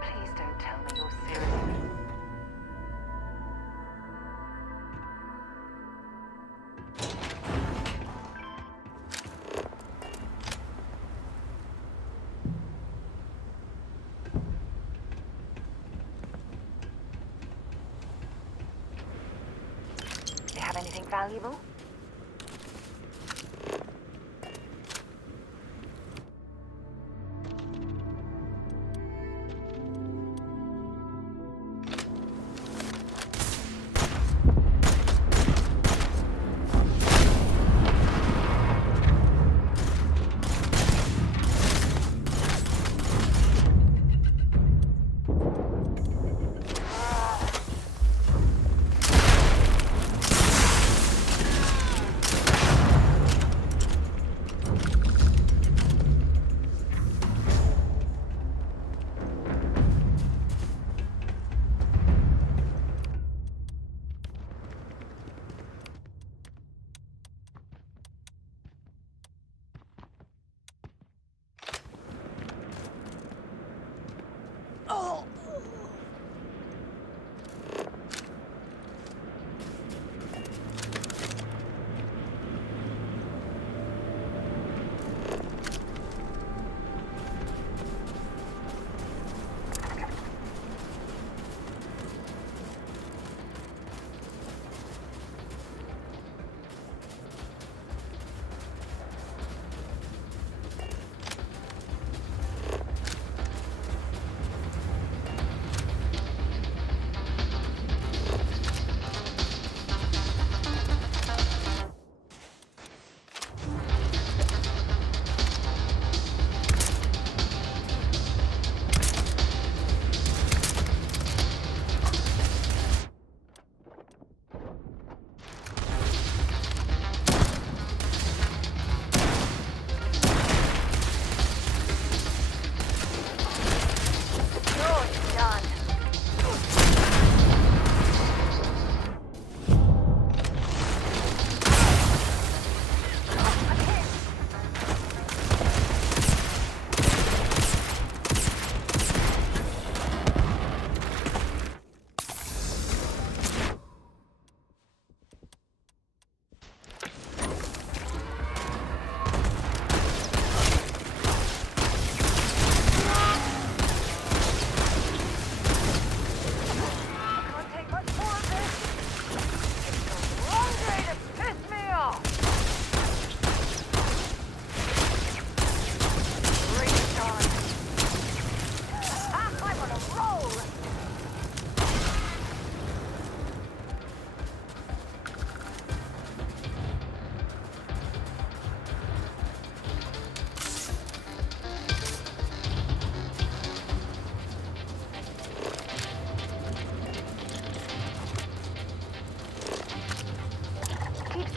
Please don't tell me you're serious. You have anything valuable?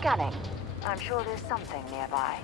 Scanning. I'm sure there's something nearby.